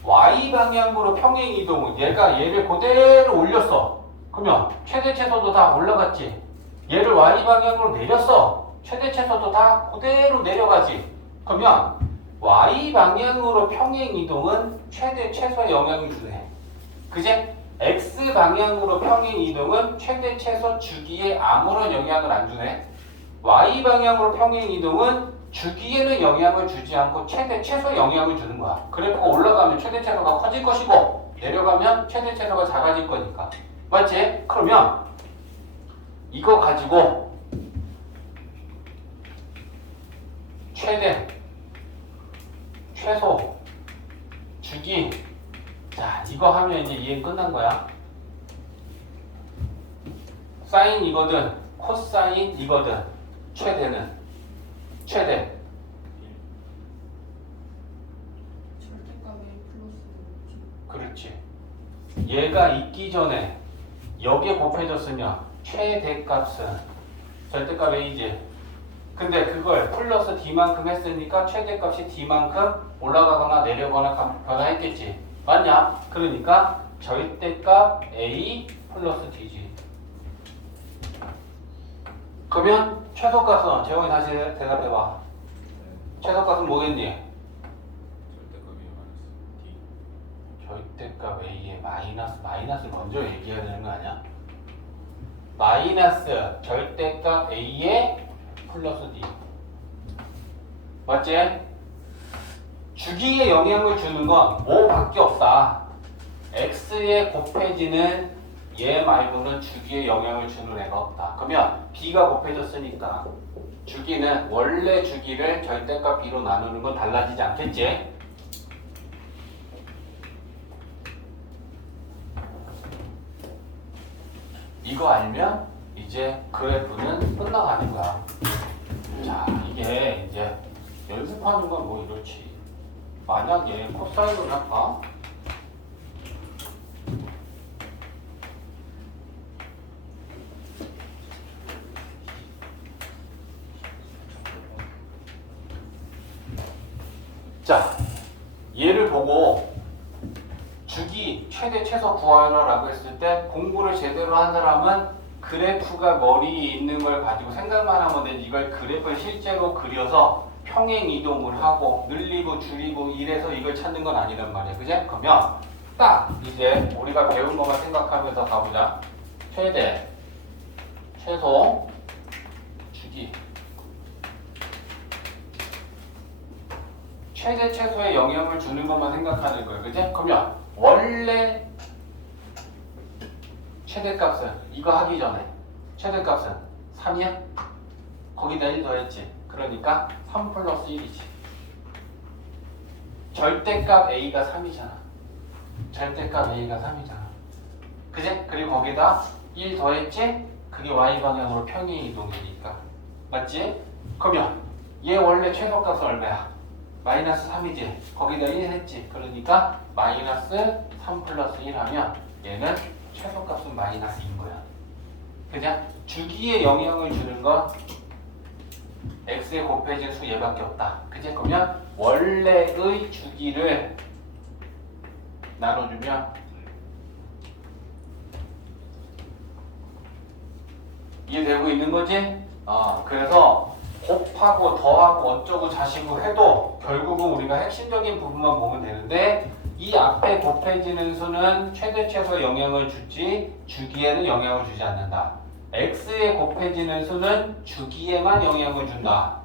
Y방향으로 평행이동은 얘를 그대로 올렸어. 그러면 최대 최소도 다 올라갔지. 얘를 Y방향으로 내렸어. 최대 최소도 다 그대로 내려가지. 그러면 Y방향으로 평행이동은 최대 최소에 영향을 주네. 그제? X방향으로 평행이동은 최대 최소 주기에 아무런 영향을 안 주네. Y방향으로 평행이동은 주기에는 영향을 주지 않고 최대 최소에 영향을 주는 거야. 그래프가 올라가면 최대 최소가 커질 것이고 내려가면 최대 최소가 작아질 거니까. 맞지? 그러면 이거 가지고 최대, 최소, 주기. 자, 이거 하면 이제 이해 끝난 거야. 사인이거든, 코사인이거든. 최대는 최대. 절대값 A 플러스 그렇지. 얘가 있기 전에 여기에 곱해졌으면 최대값은 절대값 A지. 근데 그걸 플러스 D만큼 했으니까 최대값이 D만큼 올라가거나 내려가거나 변화했겠지. 맞냐? 그러니까 절대값 A 플러스 D지. 그러면 최소값은 재원이 다시 대답해봐. 최소값은 뭐겠니? 절대값 A의 마이너스 먼저 얘기해야 되는 거 아니야? 마이너스 절대값 A의 플러스 D. 맞지? 주기에 영향을 주는 건 뭐밖에 없다. X에 곱해지는 얘 말고는 주기에 영향을 주는 애가 없다. 그러면 B가 곱해졌으니까 주기는 원래 주기를 절대값 B로 나누는 건 달라지지 않겠지? 이거 알면 이제 그래프는 끝나가는 거야. 자, 이게 이제 연습하는 건 뭐 이렇지. 만약에 코사인을 할까? 자, 얘를 보고 주기 최대 최소 구하라라고 했을 때 공부를 제대로 한 사람은 그래프가 머리에 있는 걸 가지고 생각만 하면 되지, 이걸 그래프를 실제로 그려서 평행 이동을 하고 늘리고 줄이고 이래서 이걸 찾는 건 아니란 말이야. 그지? 그러면 딱 이제 우리가 배운 것만 생각하면서 가보자. 최대 최소 주기 최대 최소에 영향을 주는 것만 생각하는 거예요. 그지? 그러면 원래 최대값은 이거 하기 전에 최대값은 3이야? 거기다 1 더했지. 그러니까 3 플러스 1이지. 절대값 A가 3이잖아. 절대값 A가 3이잖아. 그지? 그리고 거기다 1 더했지? 그게 Y방향으로 평행 이동이니까. 맞지? 그러면 얘 원래 최소값은 얼마야? 마이너스 3이지. 거기다 1 했지. 그러니까 마이너스 3 플러스 1 하면 얘는 최소값은 마이너스 2인 거야. 그냥 주기에 영향을 주는 건 x에 곱해진 수 얘밖에 없다. 그치? 그러면 원래의 주기를 나눠주면 이해되고 있는 거지? 그래서 곱하고 더하고 어쩌고 자시고 해도 결국은 우리가 핵심적인 부분만 보면 되는데 이 앞에 곱해지는 수는 최대 최소 영향을 주지 주기에는 영향을 주지 않는다. x에 곱해지는 수는 주기에만 영향을 준다.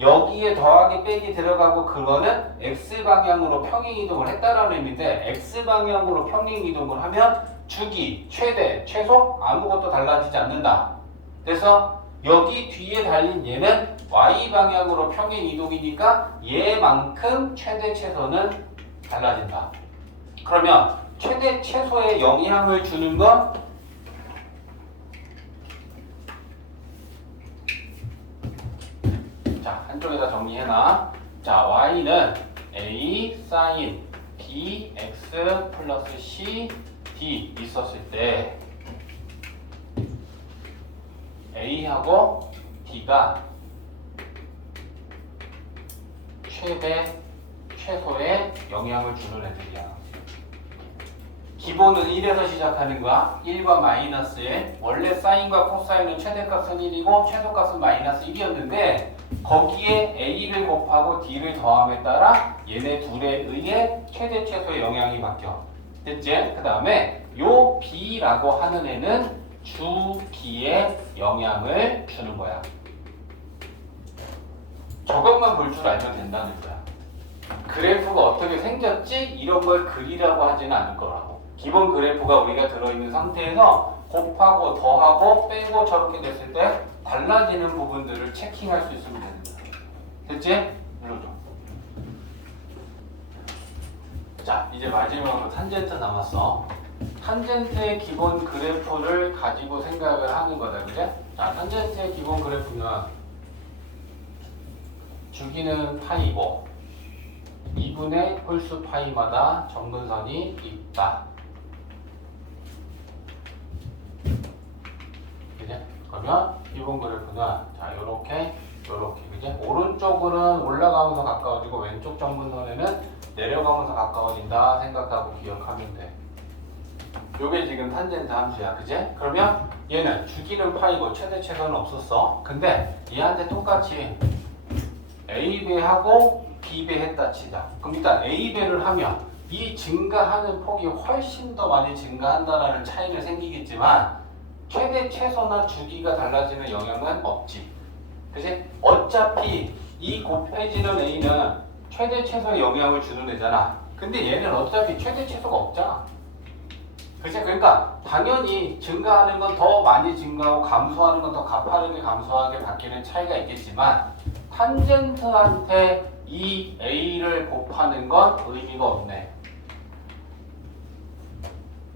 여기에 더하기 빼기 들어가고 그거는 x방향으로 평행이동을 했다라는 의미인데 x방향으로 평행이동을 하면 주기, 최대, 최소 아무것도 달라지지 않는다. 그래서 여기 뒤에 달린 얘는 y방향으로 평행이동이니까 얘만큼 최대, 최소는 달라진다. 그러면 최대, 최소에 영향을 주는 건 자, 한쪽에다 정리해놔. 자, y는 a sin bx 플러스 c d 있었을 때 a하고 d가 최대, 최소에 영향을 주는 애들이야. 기본은 1에서 시작하는 거야. 1과 마이너스에 원래 사인과 코사인은 최대값은 1이고 최소값은 마이너스 1이었는데 거기에 a를 곱하고 d를 더함에 따라 얘네 둘에 의해 최대 최소의 영향이 바뀌어. 됐지? 그 다음에 요 b라고 하는 애는 주기에 영향을 주는 거야. 저것만 볼 줄 알면 된다는 거야. 그래프가 어떻게 생겼지? 이런 걸 그리라고 하지는 않을 거라고. 기본 그래프가 우리가 들어있는 상태에서 곱하고 더하고 빼고 저렇게 됐을 때 달라지는 부분들을 체킹할 수 있으면 되는 거야. 됐지? 눌러줘. 자, 이제 마지막으로 탄젠트 남았어. 탄젠트의 기본 그래프를 가지고 생각을 하는 거다. 그래? 자, 탄젠트의 기본 그래프는 주기는 파이고 2분의 홀수 파이마다 정근선이 있다. 그러면 이번 그래프는 자 요렇게 그지? 오른쪽은 올라가면서 가까워지고 왼쪽 점근선에는 내려가면서 가까워진다 생각하고 기억하면 돼. 요게 지금 탄젠트 함수야, 그지? 그러면 얘는 주기는 파이고 최대 최소는 없었어. 근데 얘한테 똑같이 A배하고 B배 했다 치자. 그럼 일단 A배를 하면 이 증가하는 폭이 훨씬 더 많이 증가한다는 차이는 생기겠지만 최대 최소나 주기가 달라지는 영향은 없지. 그치? 어차피 이 곱해지는 A는 최대 최소의 영향을 주는 애잖아. 근데 얘는 어차피 최대 최소가 없잖아. 그치? 그러니까 당연히 증가하는 건 더 많이 증가하고 감소하는 건 더 가파르게 감소하게 바뀌는 차이가 있겠지만 탄젠트한테 이 A를 곱하는 건 의미가 없네.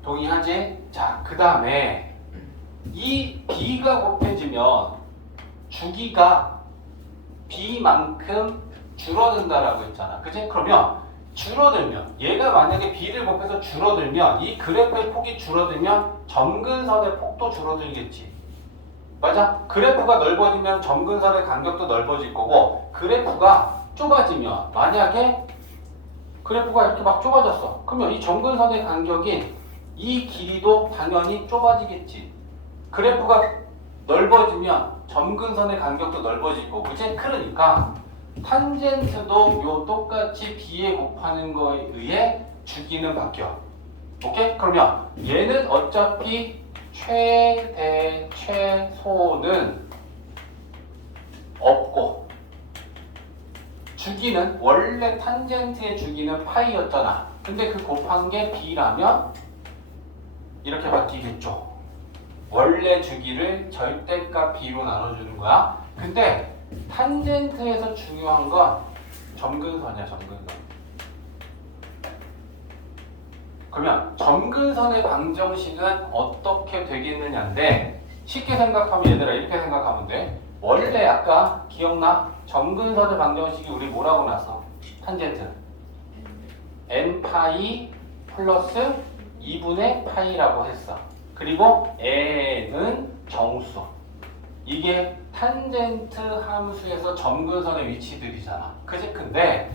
동의하지? 자, 그 다음에 이 B가 곱해지면 주기가 B만큼 줄어든다라고 했잖아. 그치? 그러면 줄어들면 얘가 만약에 B를 곱해서 줄어들면 이 그래프의 폭이 줄어들면 점근선의 폭도 줄어들겠지. 맞아? 그래프가 넓어지면 점근선의 간격도 넓어질 거고 그래프가 좁아지면 만약에 그래프가 이렇게 막 좁아졌어. 그러면 이 점근선의 간격인 이 길이도 당연히 좁아지겠지. 그래프가 넓어지면 점근선의 간격도 넓어질 거고, 그치? 그러니까 탄젠트도 요 똑같이 B에 곱하는 거에 의해 주기는 바뀌어. 오케이? 그러면 얘는 어차피 최대 최소는 없고 주기는 원래 탄젠트의 주기는 파이였잖아. 근데 그 곱한 게 B라면 이렇게 바뀌겠죠. 원래 주기를 절대값 B로 나눠주는 거야. 근데 탄젠트에서 중요한 건 점근선이야, 점근선. 그러면 점근선의 방정식은 어떻게 되겠느냐인데 쉽게 생각하면 얘들아 이렇게 생각하면 돼. 원래 아까 기억나? 점근선의 방정식이 우리 뭐라고 났어? 탄젠트 n파이 플러스 2분의 파이라고 했어. 그리고 n은 정수. 이게 탄젠트 함수에서 점근선의 위치들이잖아. 그치? 근데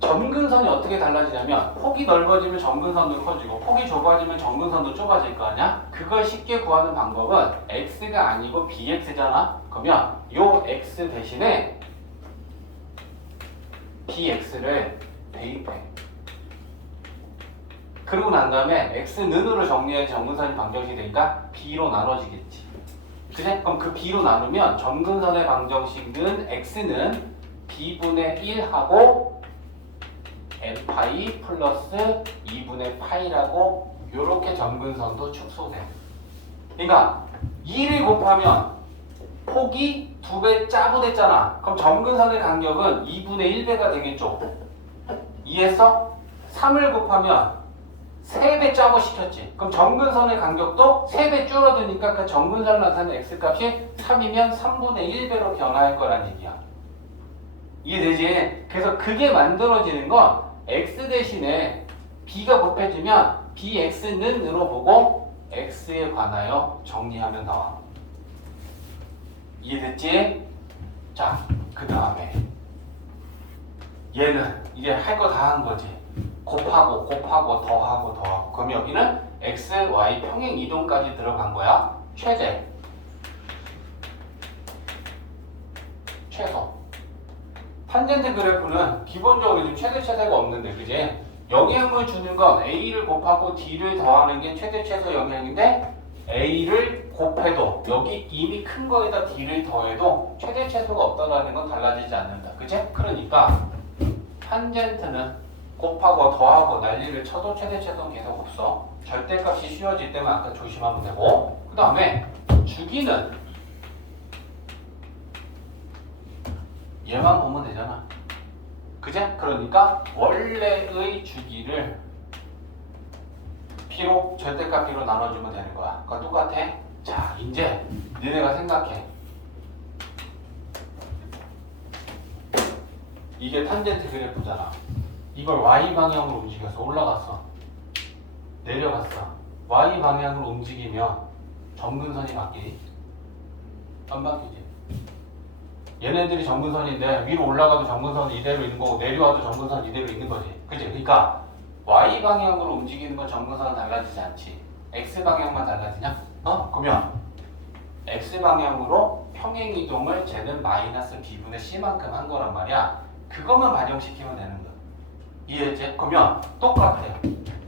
점근선이 어떻게 달라지냐면 폭이 넓어지면 점근선도 커지고 폭이 좁아지면 점근선도 좁아질 거 아니야? 그걸 쉽게 구하는 방법은 x가 아니고 bx잖아? 그러면 요 x 대신에 bx를 대입해. 그러고 난 다음에 x는으로 정리해야지 점근선이 방정식이 되니까 b로 나눠지겠지. 그래? 그럼 그 b로 나누면 점근선의 방정식은 x는 b분의 1하고 n파이 플러스 2분의 파이라고 요렇게 점근선도 축소돼. 그러니까 2를 곱하면 폭이 2배 짜부됐잖아. 그럼 점근선의 간격은 2분의 1배가 되겠죠. 이해했어? 3을 곱하면 3배 짜고 시켰지. 그럼 점근선의 간격도 3배 줄어드니까 그 점근선을 나타내는 x값이 3이면 3분의 1배로 변화할 거란 얘기야. 이해되지? 그래서 그게 만들어지는 건 x 대신에 b가 곱해지면 bx는으로 보고 x에 관하여 정리하면 나와. 이해됐지? 자, 그 다음에 얘는 이제 할 거 다 한 거지. 곱하고 더하고 그럼 여기는 x, y 평행 이동까지 들어간 거야. 최대 최소. 탄젠트 그래프는 기본적으로 지금 최대 최소가 없는데, 그지? 영향을 주는 건 a를 곱하고 d를 더하는 게 최대 최소 영향인데 a를 곱해도 여기 이미 큰 거에다 d를 더해도 최대 최소가 없다라는 건 달라지지 않는다. 그지? 그러니까 탄젠트는 곱하고 더하고 난리를 쳐도 최대 최소는 계속 없어. 절대값이 쉬워질 때만 아까 조심하면 되고, 그 다음에 주기는 얘만 보면 되잖아. 그제? 그러니까 원래의 주기를 P로 절대값 P로 나눠주면 되는 거야. 그건 똑같아. 자, 이제 너네가 생각해. 이게 탄젠트 그래프잖아. 이걸 Y 방향으로 움직여서 올라갔어. 내려갔어. Y 방향으로 움직이면 점근선이 바뀌니? 안 바뀌지. 얘네들이 정근선인데 위로 올라가도 정근선 이대로 있는 거고 내려와도 정근선 이대로 있는 거지. 그지? 그러니까 y 방향으로 움직이는 건 정근선은 달라지지 않지. x 방향만 달라지냐? 그러면 x 방향으로 평행 이동을 쟤는 마이너스 b분의 c만큼 한 거란 말이야. 그것만 반영시키면 되는 거야. 이해했지? 그러면 똑같아.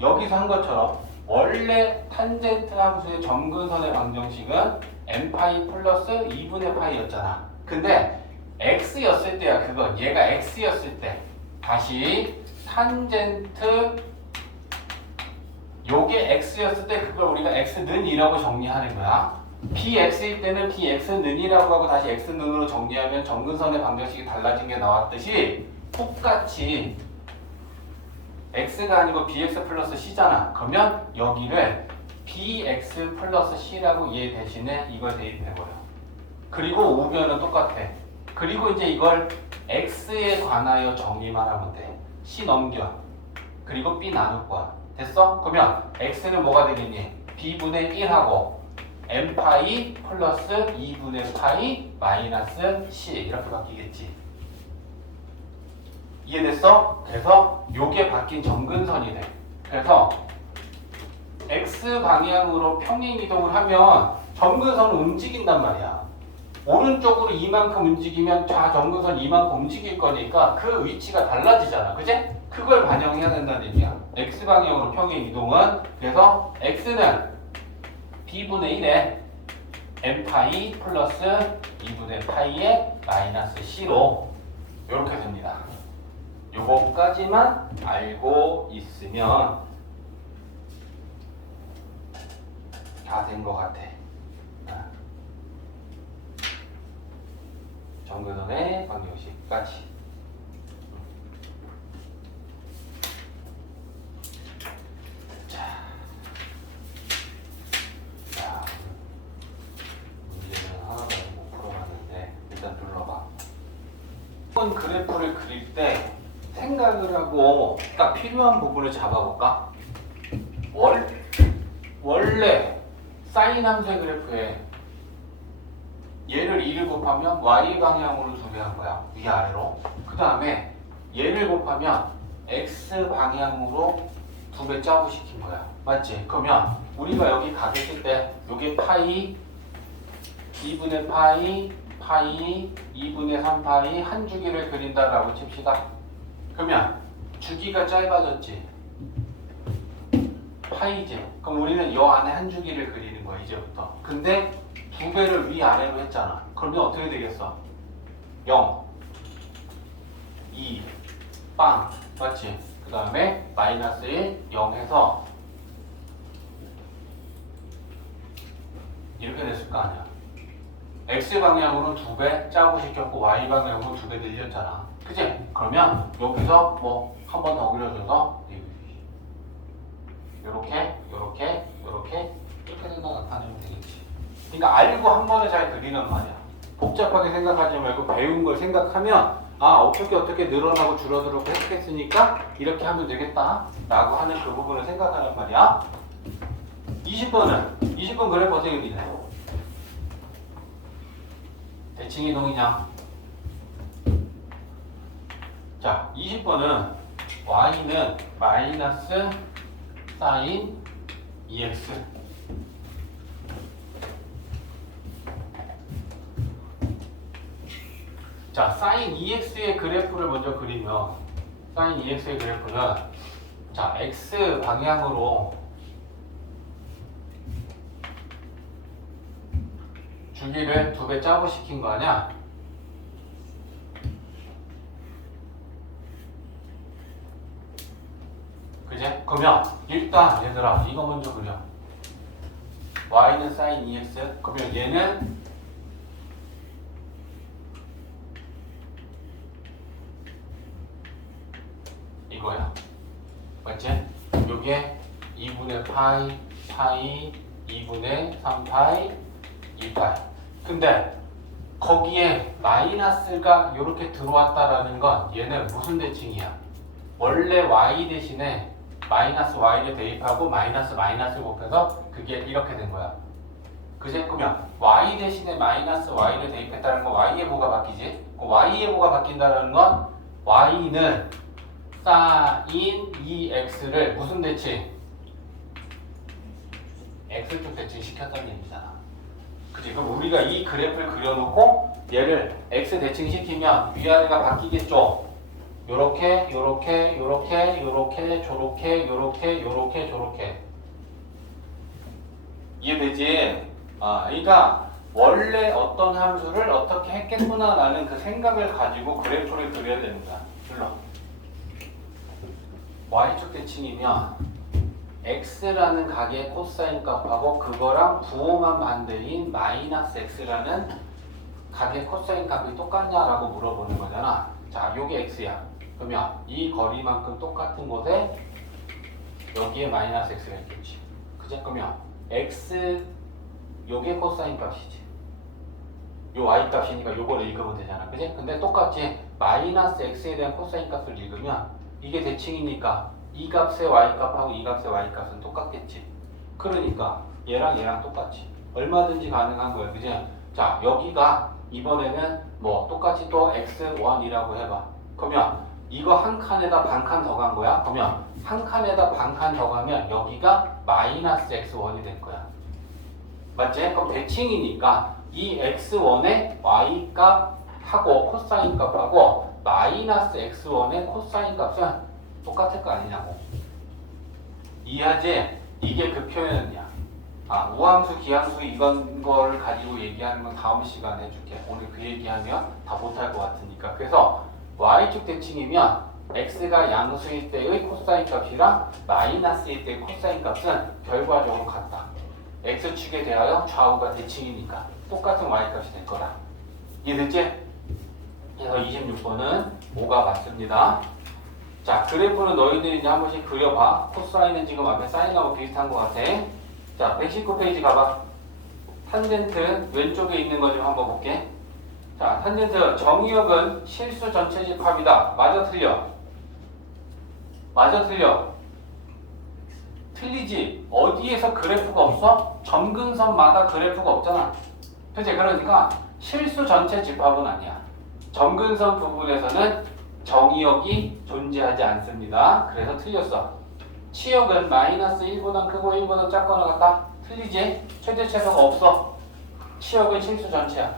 여기서 한 것처럼 원래 탄젠트 함수의 정근선의 방정식은 n파이 플러스 2분의 파이였잖아. 근데 x였을 때야 그건. 얘가 x였을 때 다시 탄젠트 요게 x였을 때 그걸 우리가 x는 2라고 정리하는 거야. bx일 때는 bx는 2라고 하고 다시 x는으로 정리하면 정근선의 방정식이 달라진 게 나왔듯이 똑같이 x가 아니고 bx 플러스 c잖아. 그러면 여기를 bx 플러스 c라고 얘 대신에 이걸 대입해버려. 그리고 우변은 똑같아. 그리고 이제 이걸 x에 관하여 정리만 하면 돼. c 넘겨. 그리고 b 나눌 거야. 됐어? 그러면 x는 뭐가 되겠니? b분의 1하고 n파이 플러스 2분의 파이 마이너스 c 이렇게 바뀌겠지. 이해됐어? 그래서 요게 바뀐 정근선이 돼. 그래서 x 방향으로 평행 이동을 하면 정근선은 움직인단 말이야. 오른쪽으로 이만큼 움직이면 좌정근선 이만큼 움직일 거니까 그 위치가 달라지잖아. 그지? 그걸 반영해야 된다는 얘기야. x 방향으로 평행 이동은. 그래서 x는 b분의 1에 n파이 플러스 2분의 파이에 마이너스 c로 이렇게 됩니다. 요거까지만 알고 있으면 다 된 것 같아. 정근선의 방정식까지. 자, 문제는 하나도 못 풀어봤는데 일단 눌러봐. 이번 그래프를 그릴 때 생각을 하고 딱 필요한 부분을 잡아볼까? 원래 사인 함수의 그래프에 얘를 2를 곱하면 y 방향으로 두 배 한 거야. 위아래로. 그 다음에 얘를 곱하면 x 방향으로 두 배 짜고 시킨 거야. 맞지? 그러면 우리가 여기 가겠을 때 요게 파이 2분의 파이 2분의 3파이 한 주기를 그린다라고 칩시다. 그러면 주기가 짧아졌지. 파이지. 그럼 우리는 요 안에 한 주기를 그리는 거야 이제부터. 근데 두 배를 위아래로 했잖아. 그러면 어떻게 되겠어? 0, 2, 빵. 맞지? 그 다음에 마이너스 1, 0 해서 이렇게 됐을 거 아니야. x 방향으로 두 배 짜고 시켰고 y 방향으로 두 배 늘렸잖아. 그치? 그러면 여기서 뭐 한 번 더 그려줘서 이렇게 생각하면 되겠지. 그러니까 알고 한 번에 잘 그리는 말이야. 복잡하게 생각하지 말고 배운 걸 생각하면 어떻게 늘어나고 줄어들고 했겠으니까 이렇게 하면 되겠다 라고 하는 그 부분을 생각하는 말이야. 20번 그래프 어떻게 그리냐? 대칭 이동이냐? 자, 20번은 y는 마이너스 사인 2x 자, 사인 2x의 그래프를 먼저 그리면 사인 2x의 그래프는 자, x 방향으로 주기를 두 배 짜고 시킨 거 아니야? 그제? 그러면 일단 얘들아 이거 먼저 그려. y는 sin 2x. 그러면 얘는 이거야. 맞지? 요게 2분의 파이 2분의 3파이 2파이. 근데 거기에 마이너스가 이렇게 들어왔다라는 건 얘는 무슨 대칭이야? 원래 y 대신에 마이너스 y를 대입하고 마이너스 곱해서 그게 이렇게 된 거야. 그제? 그러면 y 대신에 마이너스 y를 대입했다는 건 y의 뭐가 바뀌지? 그 y의 뭐가 바뀐다는 건 y는 sin 2x를 무슨 대칭? x축 대칭 시켰다는 얘기잖아. 그치? 그럼 우리가 이 그래프를 그려놓고 얘를 x 대칭 시키면 위아래가 바뀌겠죠? 요렇게 요렇게 요렇게 요렇게 저렇게 요렇게 요렇게 저렇게 이해되지? 그러니까 원래 어떤 함수를 어떻게 했겠구나 라는 그 생각을 가지고 그래프를 그려야 됩니다. 불러. y축 대칭이면 x라는 각의 코사인 값하고 그거랑 부호만 반대인 마이너스 x라는 각의 코사인 값이 똑같냐라고 물어보는 거잖아. 자, 요게 x야. 그러면 이 거리만큼 똑같은 곳에 여기에 마이너스 x가 있겠지. 그죠? 그러면 x 요게 코사인 값이지. 요 y 값이니까 요걸 읽으면 되잖아. 그지? 근데 똑같이 마이너스 x에 대한 코사인 값을 읽으면 이게 대칭이니까 이 값의 y 값하고 이 값의 y 값은 똑같겠지. 그러니까 얘랑 얘랑 똑같지. 얼마든지 가능한 거야. 그지? 자, 여기가 이번에는 뭐 똑같이 또 x1이라고 해봐. 그러면 이거 한 칸에다 반 칸 더 간 거야. 그러면 한 칸에다 반 칸 더 가면 여기가 마이너스 x1이 될 거야. 맞지? 그럼 대칭이니까 이 x1의 y 값하고 코사인 값하고 마이너스 x1의 코사인 값은 똑같을 거 아니냐고. 이해하지? 이게 그 표현이야. 우함수, 기함수 이건 걸 가지고 얘기하는 건 다음 시간에 해줄게. 오늘 그 얘기하면 다 못할 것 같으니까. 그래서 y축 대칭이면 x가 양수일 때의 코사인 값이랑 마이너스일 때의 코사인 값은 결과적으로 같다. x축에 대하여 좌우가 대칭이니까 똑같은 y값이 될 거다. 이해됐지? 그래서 26번은 5가 맞습니다. 자, 그래프는 너희들이 이제 한 번씩 그려봐. 코사인은 지금 앞에 사인하고 비슷한 것 같아. 자, 119페이지 가봐. 탄젠트 왼쪽에 있는 거 좀 한번 볼게. 자, 탄젠트 정의역은 실수 전체 집합이다. 맞아, 틀려? 맞아, 틀려? 틀리지? 어디에서 그래프가 없어? 점근선마다 그래프가 없잖아. 그치? 그러니까 실수 전체 집합은 아니야. 점근선 부분에서는 정의역이 존재하지 않습니다. 그래서 틀렸어. 치역은 마이너스 1보다 크고 1보다 작거나 같다? 틀리지? 최대 최소가 없어. 치역은 실수 전체야.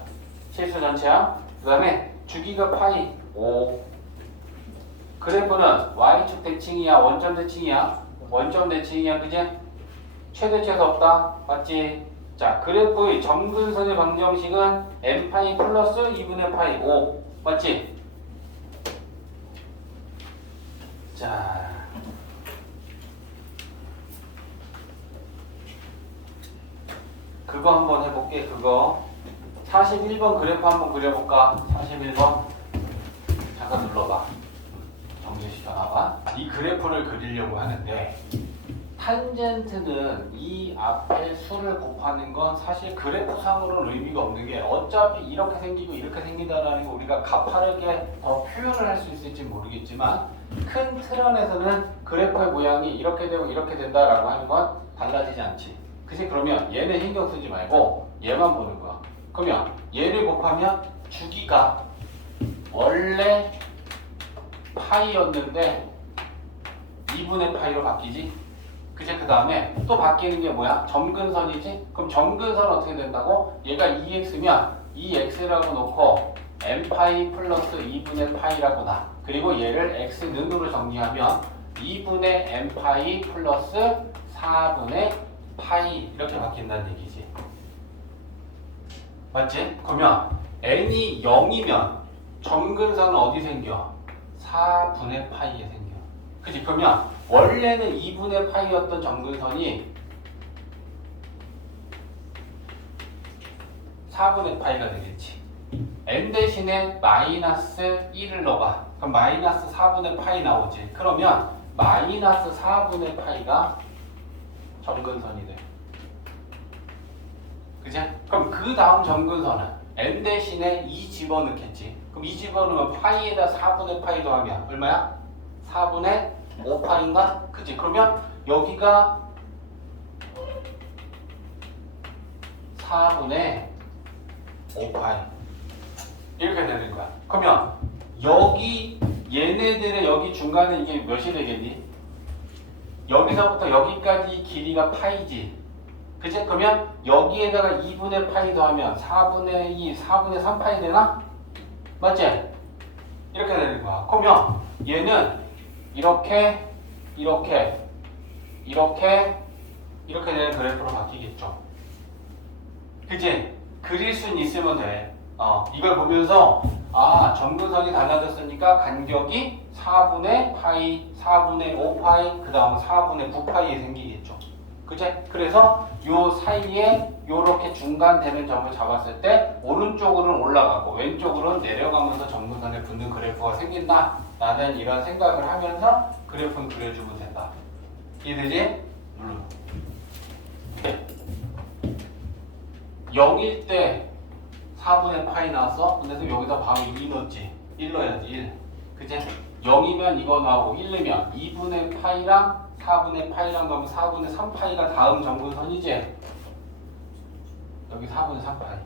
실수 전체야. 그 다음에 주기가 파이 5. 그래프는 y축 대칭이야? 원점 대칭이야? 원점 대칭이야. 그지? 최대 최소 없다. 맞지? 자, 그래프의 점근선의 방정식은 n파이 플러스 2분의 파이 5. 맞지? 자, 그거 한번 해볼게. 그거 41번 그래프 한번 그려볼까? 41번 잠깐 눌러봐. 정지시켜놔봐. 이 그래프를 그리려고 하는데 탄젠트는 이 앞에 수를 곱하는 건 사실 그래프상으로는 의미가 없는 게 어차피 이렇게 생기고 이렇게 생긴다라는 거 우리가 가파르게 더 표현을 할 수 있을지 모르겠지만 큰 틀 안에서는 그래프의 모양이 이렇게 되고 이렇게 된다라고 하는 건 달라지지 않지. 그치? 그러면 얘는 신경 쓰지 말고 얘만 보는 거야. 그러면 얘를 곱하면 주기가 원래 파이였는데 2분의 파이로 바뀌지? 그치? 그 다음에 또 바뀌는 게 뭐야? 점근선이지? 그럼 점근선 어떻게 된다고? 얘가 2x면 2x라고 놓고 n파이 플러스 2분의 파이라고 나. 그리고 얘를 x는으로 정리하면 2분의 n파이 플러스 4분의 파이 이렇게 바뀐다는 얘기지. 맞지? 그러면 n이 0이면 점근선은 어디 생겨? 4분의 파이에 생겨. 그치? 그러면 원래는 2분의 파이였던 점근선이 4분의 파이가 되겠지. n 대신에 마이너스 1을 넣어봐. 그럼 마이너스 4분의 파이 나오지. 그러면 마이너스 4분의 파이가 점근선이 돼. 그치? 그럼 그 다음 점근선은 n 대신에 2 집어넣겠지. 그럼 2 집어넣으면 파이에다 4분의 파이 더하면 얼마야? 4분의 5파인가? 그치? 그러면 여기가 4분의 5파이 이렇게 되는 거야. 그러면 여기 얘네들의 여기 중간에 이게 몇이 되겠니? 여기서부터 여기까지 길이가 파이지. 그치? 그러면 여기에다가 2분의 파이 더하면 4분의 2, 4분의 3파이 되나? 맞지? 이렇게 되는 거야. 그러면 얘는 이렇게 되는 그래프로 바뀌겠죠. 그치? 그릴 수는 있으면 돼. 이걸 보면서 점근선이 달라졌으니까 간격이 4분의 파이, 4분의 5파이, 그 다음 4분의 9파이 생기겠죠. 그치? 그래서 요 사이에 요렇게 중간 되는 점을 잡았을 때 오른쪽으로는 올라가고 왼쪽으로는 내려가면서 점근선에 붙는 그래프가 생긴다 라는 이런 생각을 하면서 그래프는 그려주면 된다. 이해되지? 눌러. 0일 때 4분의 파이 나왔어? 근데 여기다 바로 1 넣었지. 1 넣어야지. 1. 그치? 0이면 이거 나오고 1이면 2분의 파이랑 4분의 파이랑 넣으면 4분의 3파이가 다음 점근선이지? 여기 4분의 3파이.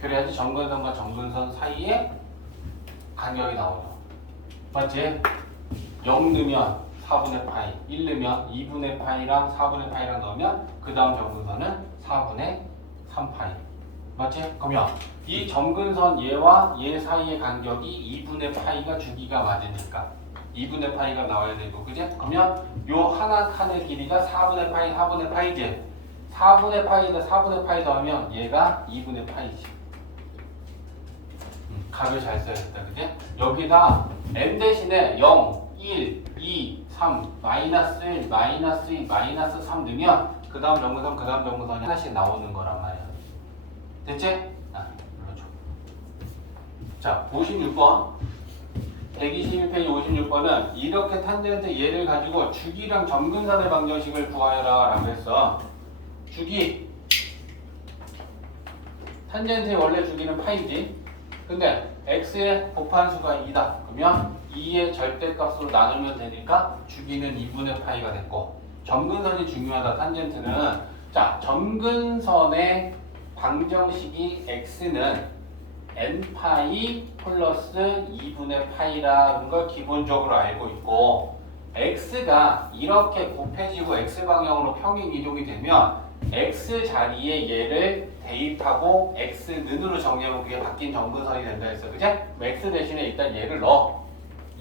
그래야지 점근선과 점근선 사이에 간격이 나오죠. 맞지? 0 넣으면 4분의 파이, 1 넣으면 2분의 파이랑 4분의 파이랑 넣으면 그 다음 점근선은 4분의 3파이. 맞지? 그러면 이 점근선 얘와 얘 사이의 간격이 2분의 파이가 주기가 맞으니까 2분의 파이가 나와야 되고, 그지? 그러면 요 하나 칸의 길이가 4분의 파이, 4분의 파이지? 4분의 파이에다 4분의 파이 더하면 얘가 2분의 파이지. 값을 잘 써야겠다, 그지? 여기다 m 대신에 0, 1, 2, 3, 마이너스 1, 마이너스 2, 마이너스 3 넣으면 그 다음 점근선, 그 다음 점근선이 하나씩 나오는 거란 말이야. 됐지? 눌러줘. 자, 56번. 121페이지 56번은 이렇게 탄젠트 얘를 가지고 주기랑 점근선의 방정식을 구하여라 라고 했어. 주기. 탄젠트의 원래 주기는 파이지. 근데 x의 곱한수가 2다. 그러면 2의 절대값으로 나누면 되니까 주기는 2분의 파이가 됐고, 점근선이 중요하다. 탄젠트는 자, 점근선의 방정식이 x는 n파이 플러스 2분의 파이라는 걸 기본적으로 알고 있고, x가 이렇게 곱해지고 x방향으로 평행 이동이 되면 x 자리에 얘를 대입하고 x는으로 정리하면 그게 바뀐 점근선이 된다 했어. 그치? x 대신에 일단 얘를 넣어.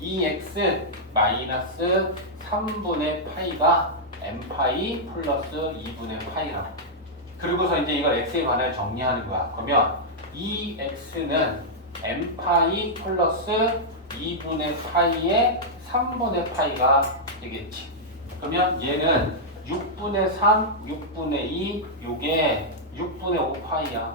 2x 마이너스 3분의 파이가 n파이 플러스 2분의 파이라고. 그리고서 이제 이걸 x에 관하여 정리하는 거야. 그러면 2x는 n파이 플러스 2분의 파이에 3분의 파이가 되겠지. 그러면 얘는 6분의 3, 6분의 2, 요게 6분의 5파이야.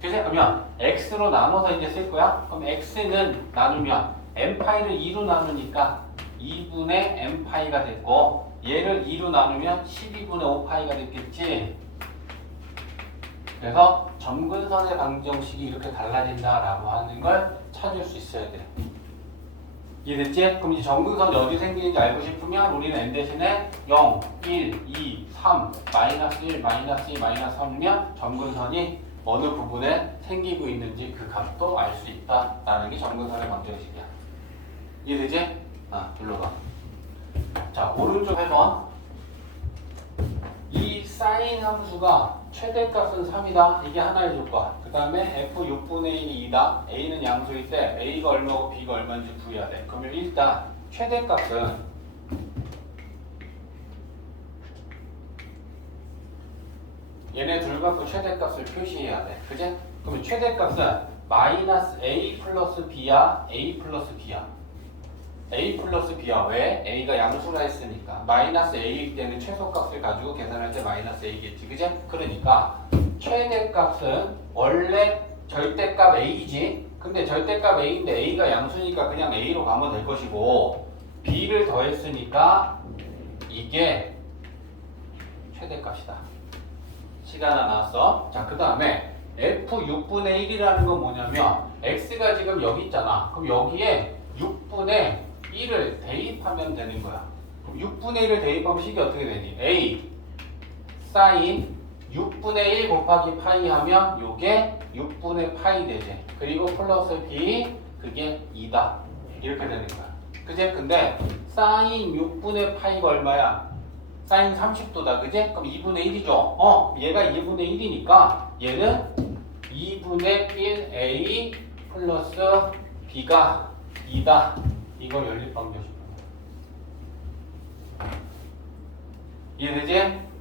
그치? 그러면 x로 나눠서 이제 쓸 거야. 그럼 x는 나누면 n파이를 2로 나누니까 2분의 n파이가 됐고, 얘를 2로 나누면 12분의 5파이가 됐겠지. 그래서 점근선의 방정식이 이렇게 달라진다라고 하는 걸 찾을 수 있어야 돼. 이해됐지? 그럼 이제 점근선이 어디 생기는지 알고 싶으면 우리는 n 대신에 0, 1, 2, 3, 마이너스 1, 마이너스 2, 마이너스 3이면 점근선이 어느 부분에 생기고 있는지 그 값도 알 수 있다라는 게 점근선의 방정식이야. 이해되지? 눌러봐. 자, 오른쪽 해번. 이 사인 함수가 최대값은 3이다. 이게 하나의 조건. 그 다음에 f 6분의 1이 2다. a는 양수일 때 a가 얼마고 b가 얼마인지 구해야 돼. 그러면 일단 최대값은 얘네 둘 갖고 최대값을 표시해야 돼. 그지? 그러면 최대값은 마이너스 a 플러스 b야, a 플러스 b야. a 플러스 b야. 왜? a가 양수라 했으니까. 마이너스 a일 때는 최소값을 가지고 계산할 때 마이너스 a겠지. 그지? 그러니까 최대값은 원래 절대값 a이지. 근데 절대값 a인데 a가 양수니까 그냥 a로 가면 될 것이고, b를 더했으니까 이게 최대값이다. 시간 하나 나왔어. 자, 그 다음에 f 6분의 1이라는 건 뭐냐면 x가 지금 여기 있잖아. 그럼 여기에 6분의 1을 대입하면 되는 거야. 6분의 1을 대입하면 식이 어떻게 되니? A 사인 6분의 1 곱하기 파이 하면 요게 6분의 파이 되지. 그리고 플러스 B 그게 2다. 이렇게 되는 거야. 그지? 근데 사인 6분의 파이가 얼마야? 사인 30도다. 그지? 그럼 2분의 1이죠. 얘가 2분의 1이니까 얘는 2분의 1A 플러스 B가 2다. 이거 연립방정식. 이해되지?